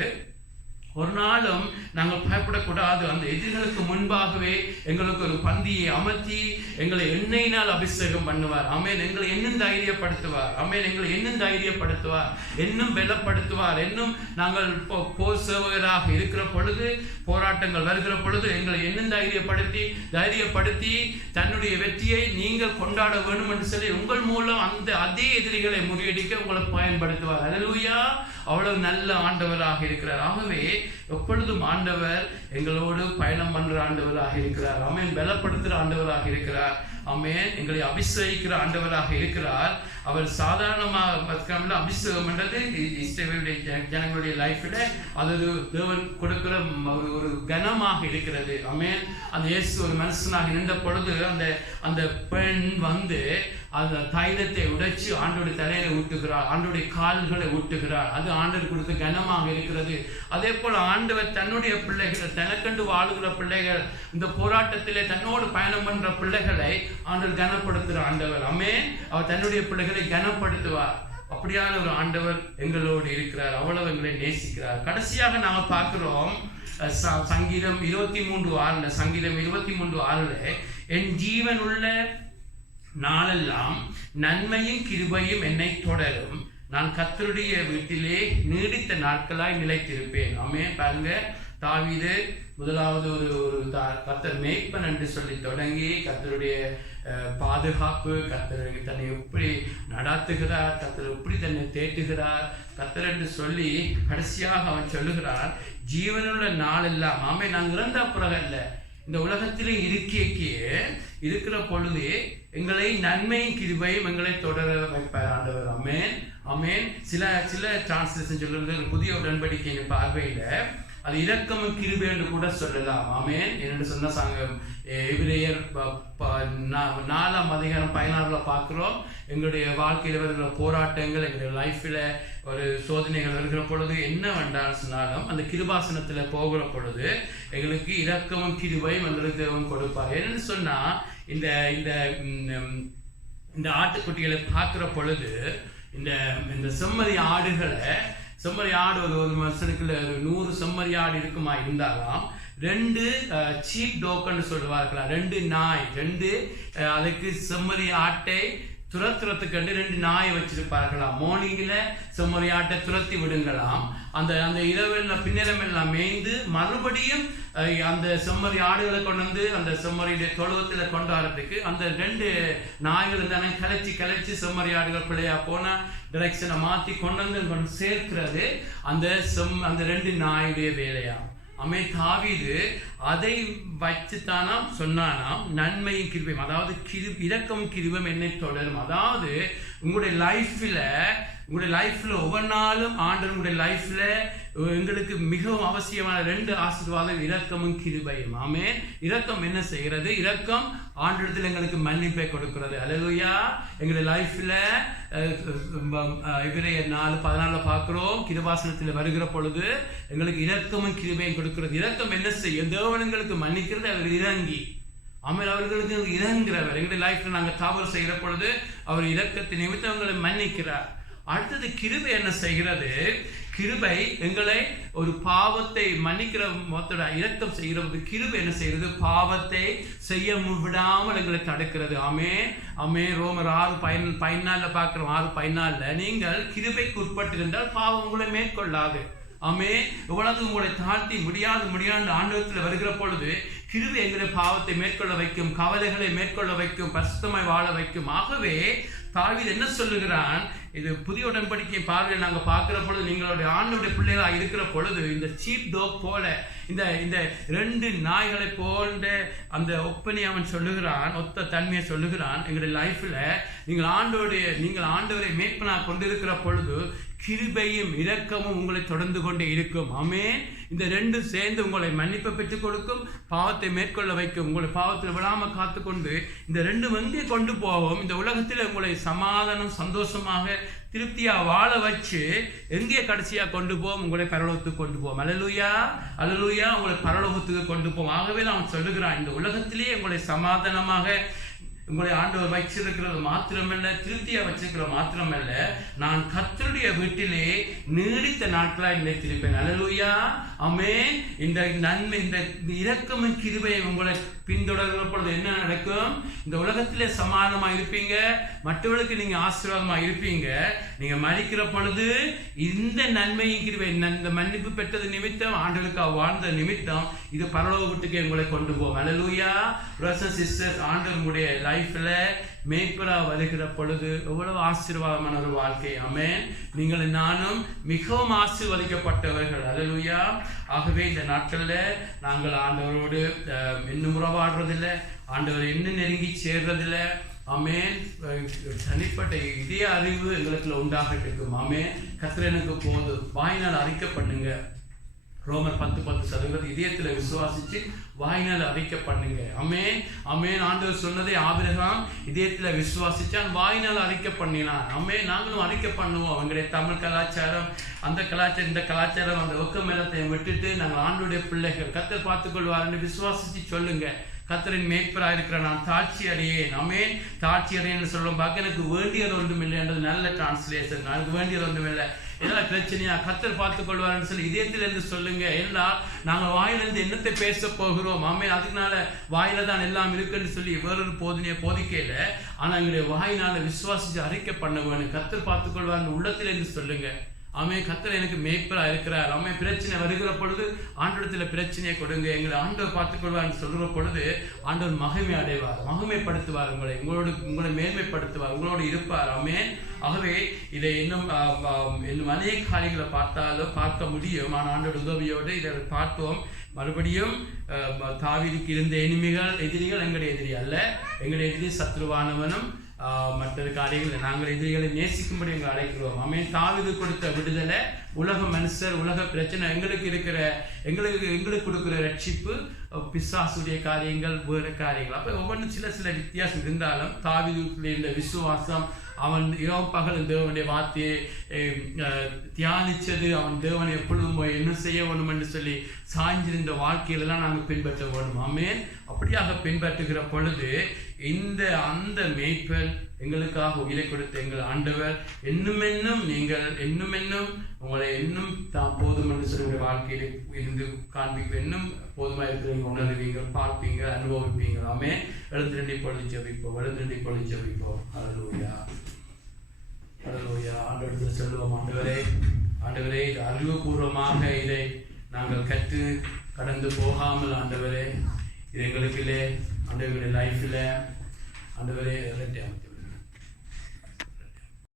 ஒரு நாளும் நாங்கள் பயப்படக்கூடாது. அந்த எதிரிகளுக்கு முன்பாகவே எங்களுக்கு ஒரு பந்தியை அமர்த்தி எங்களை எண்ணெயினால் அபிஷேகம் பண்ணுவார். ஆமென். எங்களை இன்னும் தைரியப்படுத்துவார். ஆமென். எங்களை இன்னும் தைரியப்படுத்துவார், இன்னும் பலப்படுத்துவார். இன்னும் நாங்கள் போர் சேவகராக இருக்கிற பொழுது, போராட்டங்கள் வருகிற பொழுது எங்களை இன்னும் தைரியப்படுத்தி தன்னுடைய வெற்றியை நீங்கள் கொண்டாட வேண்டும் என்று சொல்லி உங்கள் மூலம் அந்த அதே எதிரிகளை முறியடிக்க உங்களை பயன்படுத்துவார். அல்லேலூயா. அவ்வளவு நல்ல ஆண்டவராக இருக்கிறார். ஆகவே எப்பொழுதும் ஆண்டவர் எங்களோடு பயணம் பண்ற ஆண்டவராக இருக்கிறார். ஆமென். பலப்படுத்துகிற ஆண்டவராக இருக்கிறார். ஆமென். எங்களை அபிஷேகிக்கிற ஆண்டவராக இருக்கிறார். அவர் சாதாரணமாக அபிஷேகம் என்றது இஸ்ரவேலுடைய ஜனங்களுடைய லைஃப்ல அது தேவன் கொடுக்கிற ஒரு கனமாக இருக்கிறது. ஆமென். அந்த இயேசு ஒரு மனுஷனாக நின்ற பொழுது அந்த பெண் வந்து அந்த தைலத்தை உடைச்சு ஆண்டோடைய தலையில ஊட்டுகிறார், ஆண்டோடைய கால்களை ஊட்டுகிறார். அது ஆண்டவர் கொடுத்த கனமாக இருக்கிறது. அதே போல ஆண்டவர் தன்னுடைய பிள்ளைகள், தனக்கண்டு வாழுகிற பிள்ளைகள், இந்த போராட்டத்திலே தன்னோடு பயணம் பண்ற பிள்ளைகளை ஆண்டவர் கனப்படுத்துகிற ஆண்டவர். ஆமென். அவர் தன்னுடைய பிள்ளைகளை கனப்படுத்துவார். அப்படியான ஒரு ஆண்டவர் எங்களோடு இருக்கிறார். அவ்வளவு எங்களை நேசிக்கிறார். கடைசியாக நாங்கள் பார்க்கிறோம் சங்கீதம் 23:6. சங்கீதம் 23:6 என் ஜீவன் உள்ள நாளெல்லாம் நன்மையும் கிருபையும் என்னை தொடரும், நான் கர்த்தருடைய வீட்டிலே நீடித்த நாட்களாய் நிலைத்திருப்பேன். ஆமென். பாருங்க, தாவீது முதலாவது ஒரு கர்த்தர் மேய்ப்பன் என்று சொல்லி தொடங்கி கர்த்தருடைய பாதுகாப்பு, கர்த்தர் தன்னை எப்படி நடாத்துகிறார், கர்த்தர் எப்படி தன்னை தேட்டுகிறார், கர்த்தர் என்று சொல்லி கடைசியாக அவன் சொல்லுகிறார் ஜீவனுள்ள நாளெல்லாம். ஆமென். நாங்கள் இறந்த பிறகு அல்ல, இந்த உலகத்திலே இருக்கிற பொழுது எங்களை நன்மையும் கிருபையும் எங்களை தொடர வைப்பார் ஆண்டவர். ஆமென். ஆமென். சில டிரான்ஸ்லேஷன் சொல்றது புதிய உடன்படிக்கையின் பார்வையில அது இரக்கமும் கிருபை என்று கூட சொல்லலாம். ஆமென். என்று சொன்ன சங்கம் எபிரேயர் 4:16 பார்க்கிறோம். எங்களுடைய வாழ்க்கையில் வருகிற போராட்டங்கள், எங்களுடைய லைஃப்ல ஒரு சோதனைகள் வருகிற பொழுது என்ன வேண்டாம் சொன்னாலும் அந்த கிருபாசனத்துல போகிற பொழுது எங்களுக்கு இரக்கமும் கிருபையும் எங்களுக்கு தேவன் கொடுப்பார். என்னன்னு சொன்னா இந்த இந்த ஆட்டுக்குட்டிகளை பார்க்கிற பொழுது இந்த செம்மறி ஆடு ஒரு மனுஷனுக்குள்ள 100 செம்மறி ஆடு இருக்குமா இருந்தாலும் 2 சீப் டோக்கன்னு சொல்லுவார்களா, 2 நாய், அதுக்கு செம்மறி ஆட்டை துரத்துறதுக்கு 2 நாயை வச்சிருப்பார்களாம். மார்னிங்ல செம்மறி ஆட்டை துரத்தி விடுங்களாம். அந்த இரவெல்லாம் பின்னரமெல்லாம் மேய்ந்து மறுபடியும் அந்த செம்மறி ஆடுகளை கொண்டு வந்து அந்த செம்மறியுடைய தொழுவத்துல கொண்டு வரதுக்கு அந்த 2 நாய்கள் தானே கலைச்சி செம்மறி ஆடுகள் பிள்ளையா போனா டைரக்ஷனை மாத்தி கொண்டு வந்து சேர்க்கிறது அந்த 2 நாயுடைய வேலையா. தாவீது அதை வச்சுத்தானாம் சொன்னானாம் நன்மையும் கிருபையும், அதாவது இரக்கமும் கிருபையும் என்னை தொடரும். அதாவது உங்களுடைய லைஃப்ல ஒவ்வொரு நாளும் ஆண்டவர் உங்களுடைய லைஃப்ல எங்களுக்கு மிகவும் அவசியமான 2 ஆசீர்வாதம் இரக்கமும் கிருபையும். ஆமென். இரக்கம் என்ன செய்கிறது? இரக்கம் ஆண்டவரிடத்தில் எங்களுக்கு மன்னிப்பை கொடுக்கிறது. அல்லேலூயா. எங்களுடைய லைஃப்ல எபிரேயர் 4:14 பார்க்கிறோம். கிருபாசனத்தில் வருகிற பொழுது எங்களுக்கு இரக்கமும் கிருபையும் கொடுக்கிறது. இரக்கம் என்ன செய்யும்? தேவன் எங்களுக்கு மன்னிக்கிறது, அவர் இறங்கி ஆமென் அவர்களுக்கு இறங்குகிறவர். எங்களுடைய லைஃப்ல நாங்கள் தவறு செய்கிற பொழுது அவர் இரக்கத்தின் நிமித்தம் எங்களை மன்னிக்கிறார். அடுத்தது கிருபை என்ன செய்கிறது? கிருபை எங்களை ஒரு பாவத்தை மன்னிக்கிற மொத்தோட இரக்கம் செய்கிறது. கிருபை என்ன செய்கிறது? பாவத்தை செய்ய விடாமல் எங்களை தடுக்கிறது. ஆமென். ரோமர் 6:14 பார்க்கிறோம். 6:14 நீங்கள் கிருபைக்கு உட்பட்டிருந்தால் பாவம் உங்களை மேற்கொள்ளாது. ஆமென். எவ்வளவு உங்களை தாழ்த்தி முடியாது ஆண்டவத்தில் வருகிற பொழுது கிருபை எங்களை பாவத்தை மேற்கொள்ள வைக்கும், கவலைகளை மேற்கொள்ள வைக்கும், பரிசுத்தமாய் வாழ வைக்கும். ஆகவே தாவீது என்ன சொல்லுகிறான்? இது புதிய உடன்படிக்கை பார்வையை நாங்கள் பார்க்கிற பொழுது நீங்களுடைய ஆண்டவருடைய பிள்ளைகளாக இருக்கிற பொழுது இந்த சீப் டாக் போல இந்த 2 நாய்களை போன்ற அந்த ஒப்பனை அவன் சொல்லுகிறான், ஒத்த தன்மையை சொல்லுகிறான். எங்களுடைய லைஃப்ல நீங்கள் ஆண்டவரை மேய்ப்பனாக கொண்டிருக்கிற பொழுது கிருபையும் இரக்கமும் உங்களை தொடர்ந்து கொண்டே இருக்கும். ஆமென். இந்த 2 சேர்ந்து உங்களை மன்னிப்பை பெற்றுக் கொடுக்கும், பாவத்தை மேற்கொள்ள வைக்கும், உங்களை பாவத்தில் விடாமல் காத்துக்கொண்டு இந்த 2 எங்கே கொண்டு போவோம்? இந்த உலகத்தில் உங்களை சமாதானம் சந்தோஷமாக திருப்தியா வாழ வச்சு எங்கே கடைசியா கொண்டு போவோம்? உங்களை பரலோகத்துக்கு கொண்டு போவோம். அல்லேலூயா, அல்லேலூயா. உங்களை பரலோகத்துக்கு கொண்டு போவோம். ஆகவே நான் சொல்லுகிறான், இந்த உலகத்திலேயே உங்களை சமாதானமாக உங்களை ஆண்டவர் வச்சிருக்கிறது மாத்திரமல்ல, திருப்தியா வச்சிருக்கிறது மாத்திரமல்ல, நான் கர்த்தருடைய வீட்டிலே நீடித்த நாட்களாய் நிலைத்திருப்பேன். அல்லேலூயா, ஆமென். இந்த நன்மை, இந்த இரக்கமும் கிருபையும் உங்களை பின்தொடர்கிற பொழுது என்ன நடக்கும்? இந்த உலகத்திலே சமாதானமா இருப்பீங்க, மற்றவர்களுக்கு நீங்க ஆசீர்வாதமா இருப்பீங்க. நீங்க மரிக்கிற பொழுது இந்த நன்மையும் கிருபை, இந்த மன்னிப்பு பெற்றது நிமித்தம், ஆண்டவருக்காக வாழ்ந்த நிமித்தம், இது பரலோக வீட்டுக்கு உங்களை கொண்டு போகும். அல்லேலூயா. பிரதர்ஸ் சிஸ்டர்ஸ், ஆண்டவருடைய லைஃப்ல மேய்ப்பரா வருகிற பொழுது எவ்வளவு ஆசீர்வாதமான ஒரு வாழ்க்கை. ஆமென். நீங்கள் நானும் மிகவும் ஆசீர்வதிக்கப்பட்டவர்கள். அல்லேலூயா. ஆகவே இந்த நாட்கள்ல நாங்கள் ஆண்டவரோடு இன்னும் உறவாடுறதில்லை, ஆண்டவரை இன்னும் நெருங்கி சேர்றதில்லை. ஆமென். தனிப்பட்ட இதே அறிவு எங்களுக்கு உண்டாக இருக்கும். ஆமென். கர்த்தர் எனக்கு போது, வாயினால் அறிக்கை பண்ணுங்க. ரோமர் 10:10 இதயத்தில் விசுவாசிச்சு வாயினால் அறிக்கை பண்ணுங்க. ஆமென், ஆமென். ஆண்டவர் சொன்னதை ஆபிரகாம் இதயத்தில் விசுவாசிச்சான், வாயினால் அறிக்கை பண்ணினான். ஆமென். நாங்களும் அறிக்கை பண்ணுவோம். அவங்களுடைய தமிழ் கலாச்சாரம், அந்த கலாச்சாரம், இந்த கலாச்சாரம், அந்த ஒக்கமேலத்தை விட்டுட்டு நாங்கள் ஆண்டவருடைய பிள்ளைகள், கர்த்தர் பார்த்துக்கொள்வார் விசுவாசிச்சு சொல்லுங்க. கர்த்தரின் மேய்ப்பராக இருக்கிற நான் தாட்சி அடையேன். ஆமென். தாட்சி அடையேன்னு சொல்லும் பார்க்க எனக்கு வேண்டியது ஒன்றும் இல்லை என்றது நல்ல டிரான்ஸ்லேஷன். எனக்கு வேண்டியது ஒன்றும் இல்லை, எல்லாம் பிரச்சனையா கர்த்தர் பார்த்துக் கொள்வார்னு சொல்லி இதயத்திலிருந்து சொல்லுங்க. எல்லாம் நாங்கள் வாயிலிருந்து என்னத்தை பேச போகிறோம்? ஆமென். அதுக்குனால வாயில தான் எல்லாம் இருக்குன்னு சொல்லி வேறொரு போதிக்கையில, ஆனா எங்களுடைய வாயினால விசுவாசிச்சு அறிக்கை பண்ண வேணும். கர்த்தர் பார்த்துக் கொள்வார்னு உள்ளத்திலிருந்து சொல்லுங்க. ஆமென். கர்த்தர் எனக்கு மேய்ப்பரா இருக்கிறார். ஆமென். பிரச்சனை வருகிற பொழுது ஆண்டவரத்துல பிரச்சனையை கொடுங்க, எங்களை ஆண்டவர் பார்த்துக் கொள்வார்னு சொல்கிற பொழுது ஆண்டவர் மகிமை அடைவார், மகிமைப்படுத்துவார், உங்களை மேன்மைப்படுத்துவார், உங்களோடு இருப்பார். ஆமென். ஆகவே இதை இன்னும் அநேக காரியங்களை பார்க்க முடியும். ஆனால் ஆண்டோட உதவியோடு இதை பார்த்தோம். மறுபடியும் தாவீதுக்கு இருந்த எதிரிகள் எங்களுடைய எதிரி அல்ல, எங்களுடைய எதிரி சத்ருவானவனும் மற்ற காரியங்கள். நாங்கள் எதிரிகளை நேசிக்கும்படி எங்களை அழைக்கிறோம். ஆமென். தாவீது கொடுத்த விடுதலை, உலக மனுஷர், உலக பிரச்சனை, எங்களுக்கு கொடுக்கிற ரட்சிப்பு, பிசாசுடைய காரியங்கள், வேறு காரியங்கள். அப்போ ஒவ்வொன்றும் சில வித்தியாசம் இருந்தாலும் தாவீதுக்குள்ள இருந்த விசுவாசம், அவன் இரவு பகல் தேவனுடைய வார்த்தையை தியானிச்சது, அவன் தேவனை எப்பொழுதும் என்ன செய்ய வேணும் என்று சொல்லி சாய்ந்திருந்த வாழ்க்கையிலெல்லாம் நாங்கள் பின்பற்ற வேணும். ஆமென். அப்படியாக பின்பற்றுகிற பொழுது அந்த மேய்ப்பன் எங்களுக்காக உயிரை கொடுத்த எங்கள் ஆண்டவர் இன்னும் உங்களை இன்னும் தான் போதும் என்று சொல்லி வாழ்க்கையில இருந்து காண்பிக்க, இன்னும் போதுமா இருக்கிறவங்க உணர்வீங்க, பார்ப்பீங்க, அனுபவிப்பீங்க. ஆமென். எழுந்திரண்டி பொழுது ஜெபிப்போம். அல்லேலூயா, அல்லேலூயா. ஆண்டவரத்தில் சொல்லுவோம், ஆண்டவரே அறிவுபூர்வமாக இதை நாங்கள் கற்று கடந்து போகாமல், ஆண்டவரே இது எங்களுக்குள்ளே, ஆண்டவருடைய லைஃப்ல, ஆண்டவரே